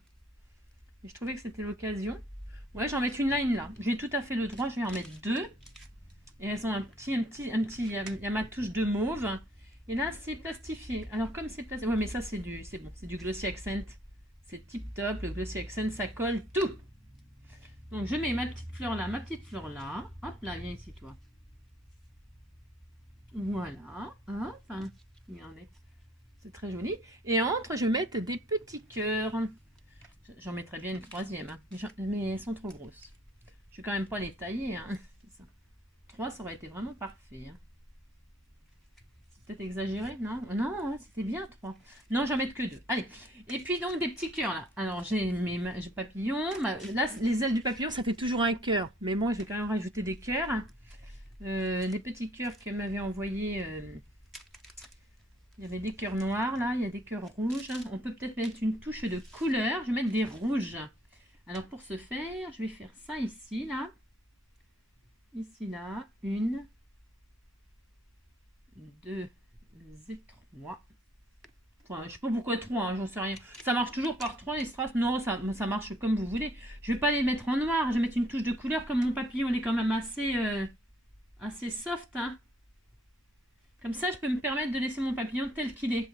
Et je trouvais que c'était l'occasion. Ouais, j'en mets une line là. J'ai tout à fait le droit, je vais en mettre deux. Et elles ont il y a ma touche de mauve. Et là, c'est plastifié. Alors, comme c'est plastifié, ouais, mais ça, c'est bon, c'est du Glossy Accent. C'est tip top, le Glossy Accent, ça colle tout. Donc, je mets ma petite fleur là. Hop là, viens ici, toi. Voilà, hop. Il en est. C'est très joli. Et entre, je vais mettre des petits cœurs. J'en mettrais bien une troisième, hein. Mais elles sont trop grosses. Je vais quand même pas les tailler, hein. Ça. 3, ça aurait été vraiment parfait, hein. C'est peut-être exagéré, non? Non, hein, c'était bien 3. Non, j'en mets que 2. Allez. Et puis donc des petits cœurs là. Alors j'ai mes papillons. Là, les ailes du papillon, ça fait toujours un cœur. Mais bon, je vais quand même rajouter des cœurs. Des petits cœurs qu'elle m'avait envoyés. Il y avait des cœurs noirs là, il y a des cœurs rouges. On peut peut-être mettre une touche de couleur. Je vais mettre des rouges. Alors pour ce faire, je vais faire ça ici, là. Ici, là. 1, 2 et 3. Enfin, je sais pas pourquoi 3, hein, j'en sais rien. Ça marche toujours par 3 les strass. Non, ça marche comme vous voulez. Je vais pas les mettre en noir. Je vais mettre une touche de couleur comme mon papillon. Il est quand même assez soft, hein. Comme ça, je peux me permettre de laisser mon papillon tel qu'il est.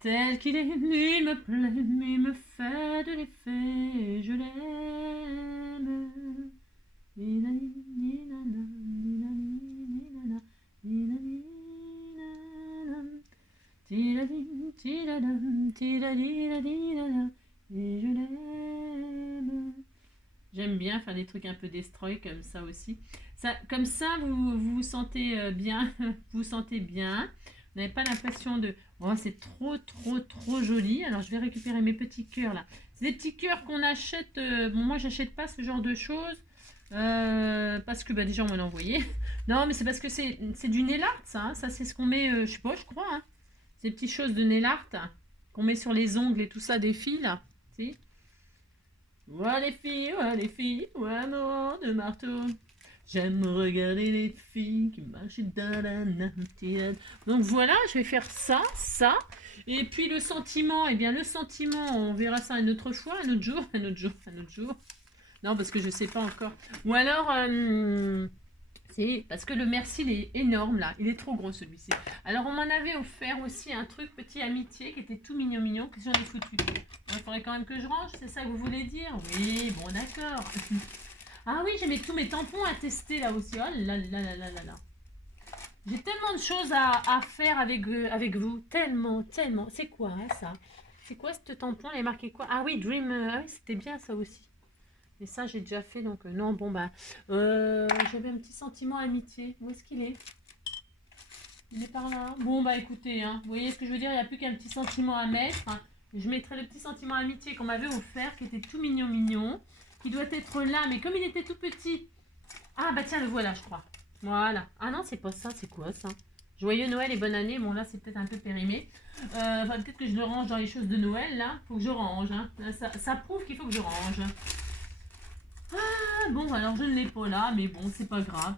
Tel qu'il est, il me plaît, il me fait de l'effet, je l'aime. Et je l'aime. J'aime bien faire des trucs un peu destroy comme ça aussi. Comme ça, vous sentez bien. Vous vous sentez bien. Vous n'avez pas l'impression de... Oh, c'est trop joli. Alors, je vais récupérer mes petits cœurs là. C'est des petits cœurs qu'on achète. Bon, moi, j'achète pas ce genre de choses. Parce que déjà, on me l'a envoyé. Non, mais c'est parce que c'est du nail art, ça. Hein. Ça, c'est ce qu'on met, je sais pas, je crois. Hein. Ces petites choses de nail art qu'on met sur les ongles et tout ça, des fils là. Si. Ouais les filles, ouais mon de marteau. J'aime regarder les filles qui marchent dans la nature. Donc voilà, je vais faire ça. Et puis le sentiment, eh bien le sentiment, on verra ça une autre fois, un autre jour. Non, parce que je sais pas encore. Ou alors, c'est parce que le Merci, il est énorme là. Il est trop gros celui-ci. Alors on m'en avait offert aussi un truc petit amitié qui était tout mignon que j'en ai foutu. Il faudrait quand même que je range, c'est ça que vous voulez dire? Oui, bon d'accord. Ah oui, j'ai mis tous mes tampons à tester là aussi. Oh là là là là là là. J'ai tellement de choses à faire avec vous. Tellement. C'est quoi hein, ça? C'est quoi ce tampon? Il est marqué quoi? Ah oui, Dream. Ah oui, c'était bien ça aussi. Et ça, j'ai déjà fait. Donc non, bon bah. J'avais un petit sentiment amitié. Où est-ce qu'il est? Il est par là. Bon, bah écoutez, hein, vous voyez ce que je veux dire, il n'y a plus qu'un petit sentiment à mettre. Je mettrai le petit sentiment amitié qu'on m'avait offert, qui était tout mignon, mignon. Qui doit être là, mais comme il était tout petit. Ah, bah tiens, le voilà, je crois. Voilà. Ah non, c'est pas ça, c'est quoi ça? Joyeux Noël et bonne année. Bon, là, c'est peut-être un peu périmé. Enfin, peut-être que je le range dans les choses de Noël, là. Faut que je range. Hein. Ça prouve qu'il faut que je range. Ah, bon, alors je ne l'ai pas là, mais bon, c'est pas grave.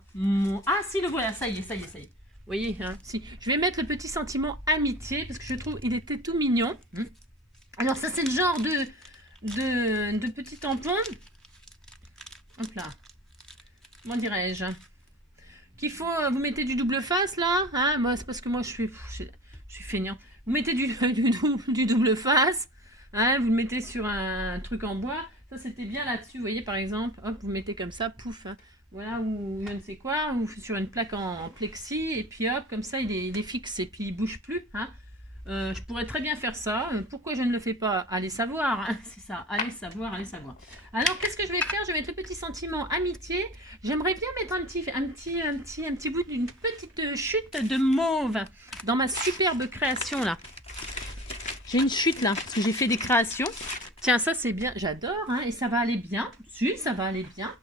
Ah, si, le voilà, ça y est, ça y est, ça y est. Vous voyez, hein, si. Je vais mettre le petit sentiment amitié, parce que je trouve il était tout mignon. Alors, ça, c'est le genre de petit tampon. Hop là. Comment dirais-je? Qu'il faut, vous mettez du double face là, hein, moi c'est parce que moi je suis feignant. Vous mettez du double face, hein, vous le mettez sur un truc en bois, ça c'était bien là-dessus, vous voyez par exemple, hop, vous mettez comme ça, pouf, hein, voilà, ou je ne sais quoi, ou sur une plaque en plexi, et puis hop, comme ça il est fixe, et puis il bouge plus, hein. Je pourrais très bien faire ça. Pourquoi je ne le fais pas? Allez savoir, hein. C'est ça, allez savoir, allez savoir. Alors, qu'est-ce que je vais faire? Je vais mettre le petit sentiment amitié. J'aimerais bien mettre un petit bout d'une petite chute de mauve dans ma superbe création, là. J'ai une chute, là, parce que j'ai fait des créations. Tiens, ça, c'est bien. J'adore, hein, et ça va aller bien. Si, ça va aller bien.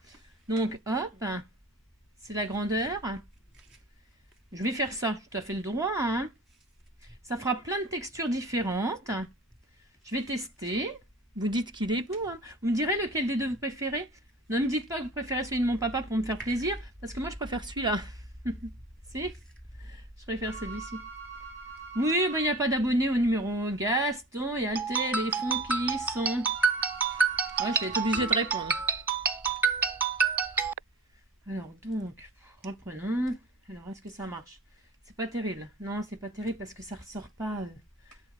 Donc, hop, c'est la grandeur. Je vais faire ça. Tout à fait le droit, hein. Ça fera plein de textures différentes. Je vais tester. Vous dites qu'il est beau. Hein. Vous me direz lequel des deux vous préférez. Ne me dites pas que vous préférez celui de mon papa pour me faire plaisir. Parce que moi, je préfère celui-là. Si? Je préfère celui-ci. Oui, il n'y a pas d'abonnés au numéro Gaston. Il y a le téléphone qui sonne. Ouais, je vais être obligée de répondre. Alors, donc, reprenons. Alors, est-ce que ça marche? C'est pas terrible. Non, c'est pas terrible parce que ça ressort pas.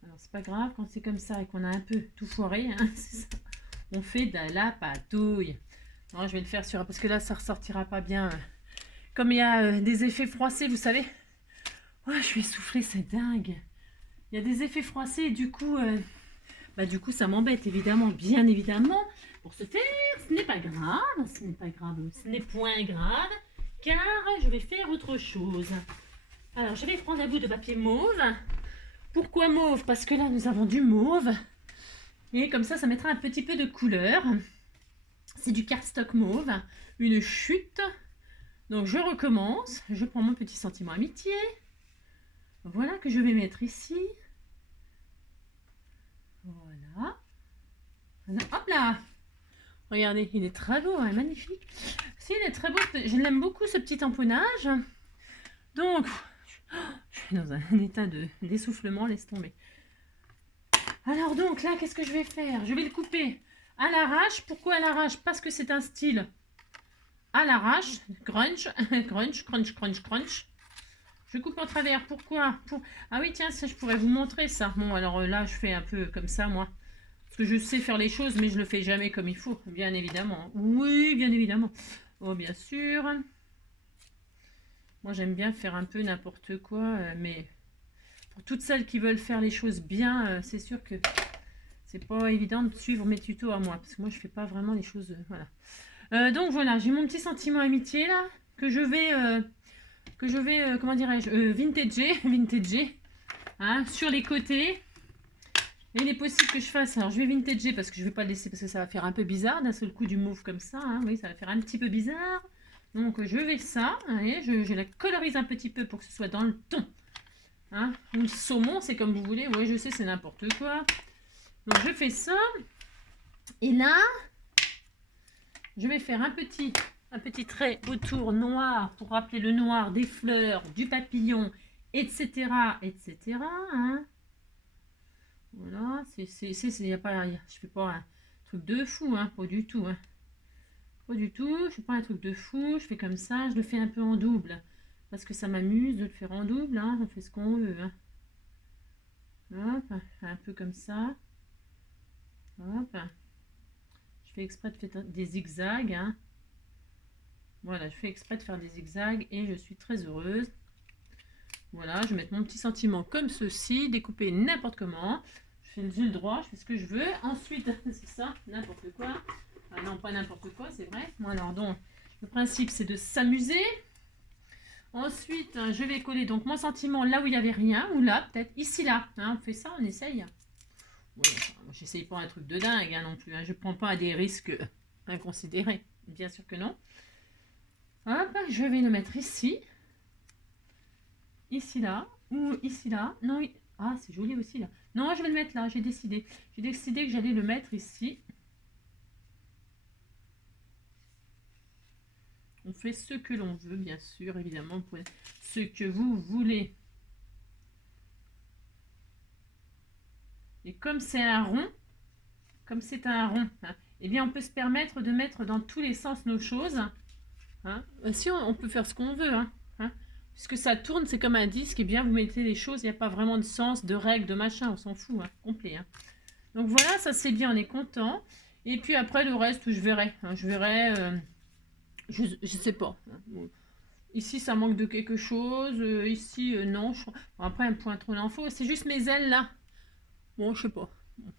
Alors, c'est pas grave quand c'est comme ça et qu'on a un peu tout foiré. Hein, c'est ça. On fait de la patouille. Non, je vais le faire sur... Parce que là, ça ressortira pas bien. Comme il y a des effets froissés, vous savez. Oh, je vais souffler, c'est dingue. Il y a des effets froissés et du coup... du coup, ça m'embête, évidemment. Bien évidemment. Pour ce faire, ce n'est pas grave. Ce n'est pas grave. Ce n'est point grave. Car je vais faire autre chose. Alors, je vais prendre un bout de papier mauve. Pourquoi mauve? Parce que là, nous avons du mauve. Et comme ça mettra un petit peu de couleur. C'est du cardstock mauve. Une chute. Donc, je recommence. Je prends mon petit sentiment amitié. Voilà que je vais mettre ici. Voilà. Hop là! Regardez, il est très beau, hein, magnifique. Si, il est très beau. Je l'aime beaucoup, ce petit tamponnage. Donc... je suis dans un état d'essoufflement, laisse tomber. Alors donc là, qu'est-ce que je vais faire? Je vais le couper à l'arrache. Pourquoi à l'arrache? Parce que c'est un style à l'arrache. Crunch, crunch, crunch, crunch, crunch. Je coupe en travers. Pourquoi? Ah oui, tiens, ça, je pourrais vous montrer ça. Bon, alors là, je fais un peu comme ça, moi. Parce que je sais faire les choses, mais je le fais jamais comme il faut, bien évidemment. Oui, bien évidemment. Oh, bien sûr. Moi, j'aime bien faire un peu n'importe quoi, mais pour toutes celles qui veulent faire les choses bien, c'est sûr que c'est pas évident de suivre mes tutos à moi, parce que moi, je fais pas vraiment les choses, voilà. Donc voilà, j'ai mon petit sentiment amitié là, que je vais, comment dirais-je, vintager, hein, sur les côtés. Et il est possible que je fasse, alors je vais vintager parce que je vais pas le laisser, parce que ça va faire un peu bizarre d'un seul coup du mauve comme ça, hein, oui, ça va faire un petit peu bizarre. Donc je vais ça, et je la colorise un petit peu pour que ce soit dans le ton. Hein, ou le saumon, c'est comme vous voulez. Oui, je sais, c'est n'importe quoi. Donc je fais ça. Et là, je vais faire un petit trait autour noir pour rappeler le noir des fleurs, du papillon, etc. etc. Hein. Voilà, y a pas, je fais pas un truc de fou, hein, pas du tout. Hein. Pas du tout, je fais pas un truc de fou, je fais comme ça, je le fais un peu en double. Parce que ça m'amuse de le faire en double, hein, on fait ce qu'on veut. Hein. Hop, un peu comme ça. Hop. Je fais exprès de faire des zigzags. Hein. Voilà, je fais exprès de faire des zigzags et je suis très heureuse. Voilà, je vais mettre mon petit sentiment comme ceci, découpé n'importe comment. J'ai le droit, je fais ce que je veux. Ensuite, c'est ça, n'importe quoi. Ah non, pas n'importe quoi, c'est vrai. Bon, alors donc, le principe, c'est de s'amuser. Ensuite, je vais coller donc mon sentiment là où il n'y avait rien, ou là, peut-être ici, là. Hein, on fait ça, on essaye. Ouais, enfin, j'essaye pas un truc de dingue hein, non plus. Hein. Je prends pas des risques inconsidérés. Bien sûr que non. Hop, je vais le mettre ici. Ici, là. Ou ici, là. Non, ah, c'est joli aussi, là. Non, je vais le mettre là, j'ai décidé. J'ai décidé que j'allais le mettre ici. On fait ce que l'on veut, bien sûr, évidemment. Vous pouvez... Ce que vous voulez. Et comme c'est un rond, hein, eh bien, on peut se permettre de mettre dans tous les sens nos choses. Hein. Si on peut faire ce qu'on veut, hein, puisque ça tourne, c'est comme un disque, et bien vous mettez les choses, il n'y a pas vraiment de sens, de règles, de machin, on s'en fout, hein, complet. Hein. Donc voilà, ça c'est bien, on est content. Et puis après le reste, je verrai. Hein, je verrai, je sais pas. Hein. Bon. Ici ça manque de quelque chose, ici non. Bon, après un point trop d'infos, c'est juste mes ailes là. Bon, je sais pas. Bon.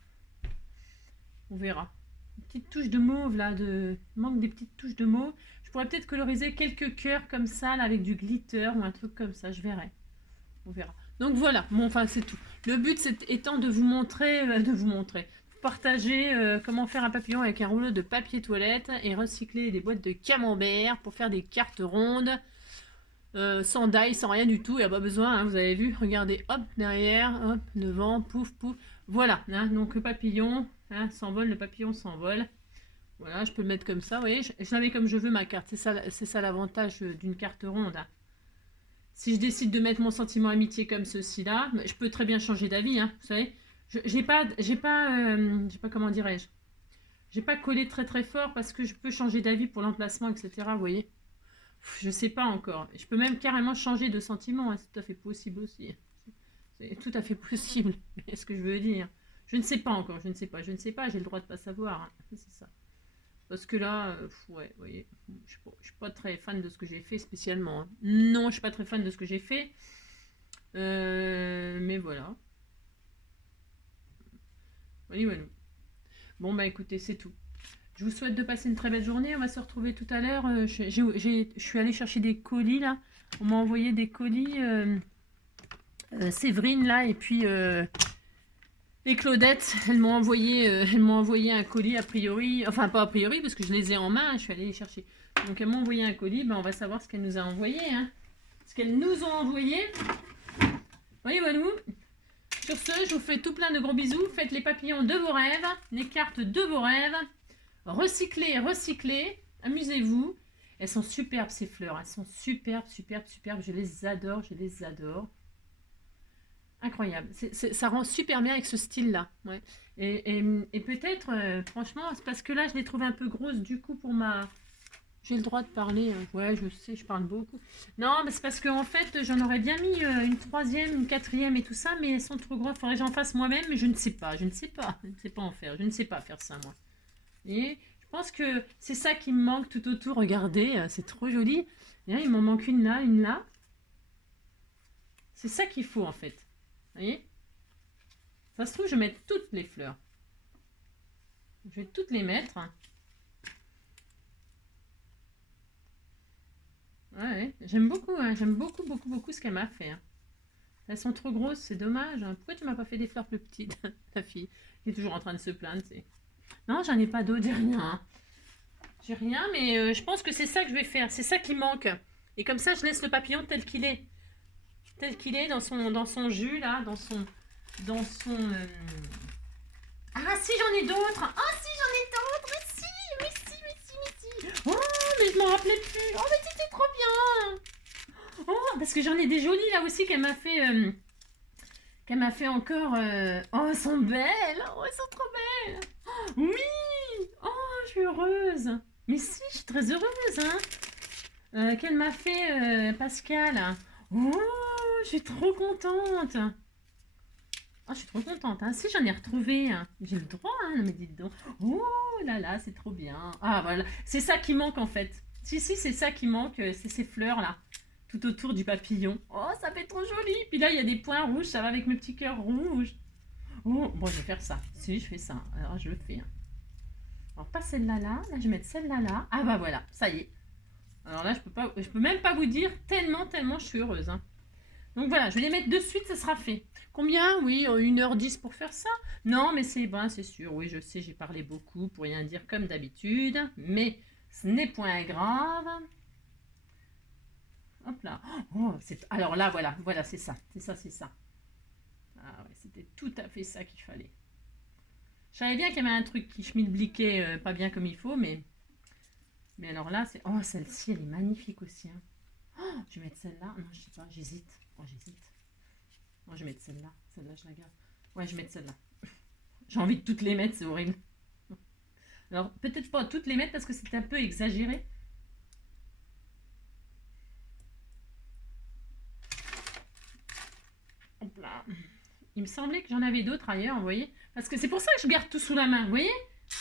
On verra. Une petite touche de mauve là, il manque des petites touches de mauve. Je pourrais peut-être coloriser quelques cœurs comme ça là, avec du glitter ou un truc comme ça, je verrai. On verra. Donc voilà, bon, enfin c'est tout. Le but étant de vous montrer, partager comment faire un papillon avec un rouleau de papier toilette et recycler des boîtes de camembert pour faire des cartes rondes. Sans die, sans rien du tout, il n'y a pas besoin, hein, vous avez vu, regardez, hop, derrière, hop, devant, pouf, pouf, voilà, hein, donc le papillon hein, s'envole, le papillon s'envole, voilà, je peux le mettre comme ça, vous voyez, je la mets comme je veux ma carte, c'est ça l'avantage d'une carte ronde, hein. Si je décide de mettre mon sentiment amitié comme ceci là, je peux très bien changer d'avis, hein, vous savez, j'ai pas, comment dirais-je, j'ai pas collé très très fort parce que je peux changer d'avis pour l'emplacement, etc., vous voyez. Je sais pas encore. Je peux même carrément changer de sentiment. Hein. C'est tout à fait possible aussi. C'est tout à fait possible. Est-ce que je veux dire? Je ne sais pas encore. Je ne sais pas. J'ai le droit de pas savoir. Hein. C'est ça. Parce que là, ouais, vous voyez, je suis pas très fan de ce que j'ai fait spécialement. Hein. Non, je suis pas très fan de ce que j'ai fait. Mais voilà. Voilà. Bon, bah écoutez, c'est tout. Je vous souhaite de passer une très belle journée. On va se retrouver tout à l'heure. Je suis allée chercher des colis là. On m'a envoyé des colis. Séverine là et puis et Claudette. Elles m'ont envoyé un colis a priori. Enfin pas a priori parce que je les ai en main. Je suis allée les chercher. Donc elles m'ont envoyé un colis. Ben, on va savoir ce qu'elles nous a envoyé. Hein. Ce qu'elles nous ont envoyé. Oui, voilà. Sur ce, je vous fais tout plein de gros bisous. Faites les papillons de vos rêves. Les cartes de vos rêves. Recyclez, recyclez, amusez-vous. Elles sont superbes ces fleurs, elles sont superbes, superbes, superbes. Je les adore, je les adore. Incroyable, ça rend super bien avec ce style-là. Ouais. Et peut-être, franchement, c'est parce que là, je les trouve un peu grosses du coup pour ma... J'ai le droit de parler, ouais, je sais, je parle beaucoup. Non, mais c'est parce qu'en fait, j'en aurais bien mis une troisième, une quatrième et tout ça, mais elles sont trop grosses. Il faudrait que j'en fasse moi-même, mais je ne sais pas, je ne sais pas en faire. Je ne sais pas faire ça, moi. Et je pense que c'est ça qui me manque tout autour. Regardez, c'est trop joli. Et là, il m'en manque une là, une là. C'est ça qu'il faut en fait. Vous voyez? Ça se trouve, je vais mettre toutes les fleurs. Je vais toutes les mettre. Ouais, j'aime beaucoup, hein. J'aime beaucoup, beaucoup, beaucoup ce qu'elle m'a fait. Hein. Elles sont trop grosses, c'est dommage. Hein. Pourquoi tu m'as pas fait des fleurs plus petites, ta fille? Qui est toujours en train de se plaindre, c'est... Non, j'en ai pas d'autres, j'ai rien. Hein. J'ai rien, mais je pense que c'est ça que je vais faire. C'est ça qui manque. Et comme ça, je laisse le papillon tel qu'il est. Tel qu'il est dans son jus, là, dans son... Ah, si, j'en ai d'autres. Ah, si, j'en ai d'autres. Mais si. Oh, mais je m'en rappelais plus. Oh, mais c'était trop bien. Oh, parce que j'en ai des jolies, là aussi, qu'elle m'a fait... qu'elle m'a fait encore... Oh, elles sont belles. Oh, elles sont trop belles. Oh, oui. Oh, je suis heureuse. Mais si, je suis très heureuse, hein. Qu'elle m'a fait, Pascal. Oh, je suis trop contente. Oh, je suis trop contente. Hein. Si, j'en ai retrouvé. Hein. J'ai le droit, hein, mais dites donc. Oh là là, c'est trop bien. Ah, voilà. C'est ça qui manque, en fait. Si, c'est ça qui manque. C'est ces fleurs-là. Tout autour du papillon. Oh, ça fait trop joli. Puis là, il y a des points rouges. Ça va avec mes petits cœurs rouges. Oh, bon, je vais faire ça. Si, je fais ça. Alors, je le fais. Hein. Alors, pas celle-là, là. Là, je vais mettre celle-là, là. Ah, bah voilà. Ça y est. Alors là, je peux même pas vous dire tellement je suis heureuse. Hein. Donc voilà, je vais les mettre de suite, ça sera fait. Combien? Oui, 1h10 pour faire ça. Non, mais c'est bon, c'est sûr. Oui, je sais, j'ai parlé beaucoup pour rien dire comme d'habitude. Mais ce n'est point grave. Hop là. Oh, alors là, voilà, c'est ça. C'est ça, c'est ça. Ah ouais, c'était tout à fait ça qu'il fallait. Je savais bien qu'il y avait un truc qui schmilbliquait pas bien comme il faut, mais alors là, c'est... Oh, celle-ci, elle est magnifique aussi. Hein. Oh, je vais mettre celle-là. Non, je sais pas, j'hésite. Oh, j'hésite. Non, je vais mettre celle-là. Celle-là, je la garde. Ouais, je vais mettre celle-là. J'ai envie de toutes les mettre, c'est horrible. Alors, peut-être pas toutes les mettre parce que c'est un peu exagéré. Hop là. Il me semblait que j'en avais d'autres ailleurs, vous voyez. Parce que c'est pour ça que je garde tout sous la main, vous voyez.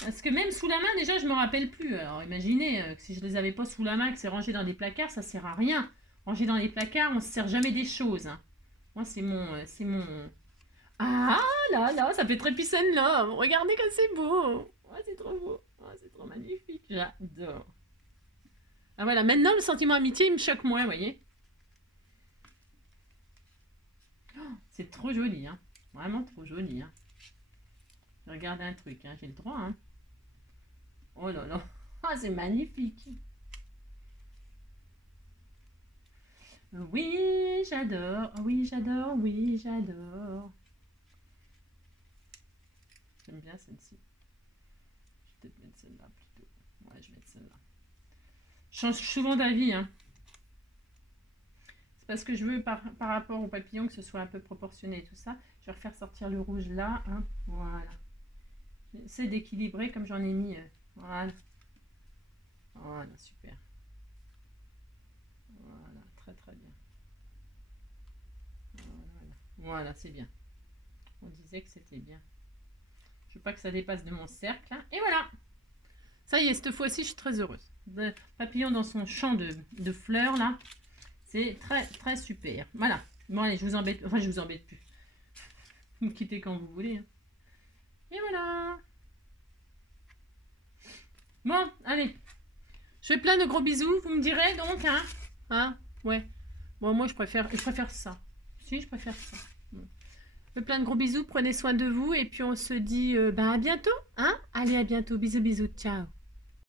Parce que même sous la main, déjà, je me rappelle plus. Alors, imaginez que si je les avais pas sous la main, que c'est rangé dans des placards, ça sert à rien. Rangé dans les placards, on se sert jamais des choses. Hein. Moi, c'est mon... Ah là, ça fait très peace and love. Regardez comme c'est beau. Oh, c'est trop beau. Oh, c'est trop magnifique. J'adore. Ah voilà, maintenant, le sentiment amitié, il me choque moins, vous voyez. Oh, c'est trop joli, hein. Vraiment trop joli, hein. Je vais regarder un truc, hein. J'ai le droit, hein. Oh là là. Ah, c'est magnifique. Oui, j'adore. Oui, j'adore. Oui, j'adore. J'aime bien celle-ci. Je vais peut-être mettre celle-là plutôt. Ouais, je vais mettre celle-là. Je change souvent d'avis, hein. C'est parce que je veux, par rapport au papillon, que ce soit un peu proportionné et tout ça. Je vais refaire sortir le rouge là, hein. Voilà. J'essaie d'équilibrer comme j'en ai mis. Voilà. Voilà, super. Voilà, très très bien. Voilà, c'est bien. On disait que c'était bien. Je veux pas que ça dépasse de mon cercle. Hein. Et voilà. Ça y est, cette fois-ci, je suis très heureuse. Le papillon dans son champ de fleurs, là. C'est très, très super. Voilà. Bon, allez, je vous embête. Enfin, je vous embête plus. Vous me quittez quand vous voulez. Hein. Et voilà. Bon, allez. Je fais plein de gros bisous. Vous me direz donc, hein. Hein. Ouais. Bon, moi, je préfère ça. Si, je préfère ça. Bon. Je fais plein de gros bisous. Prenez soin de vous. Et puis, on se dit à bientôt. Hein. Allez, à bientôt. Bisous, bisous. Ciao.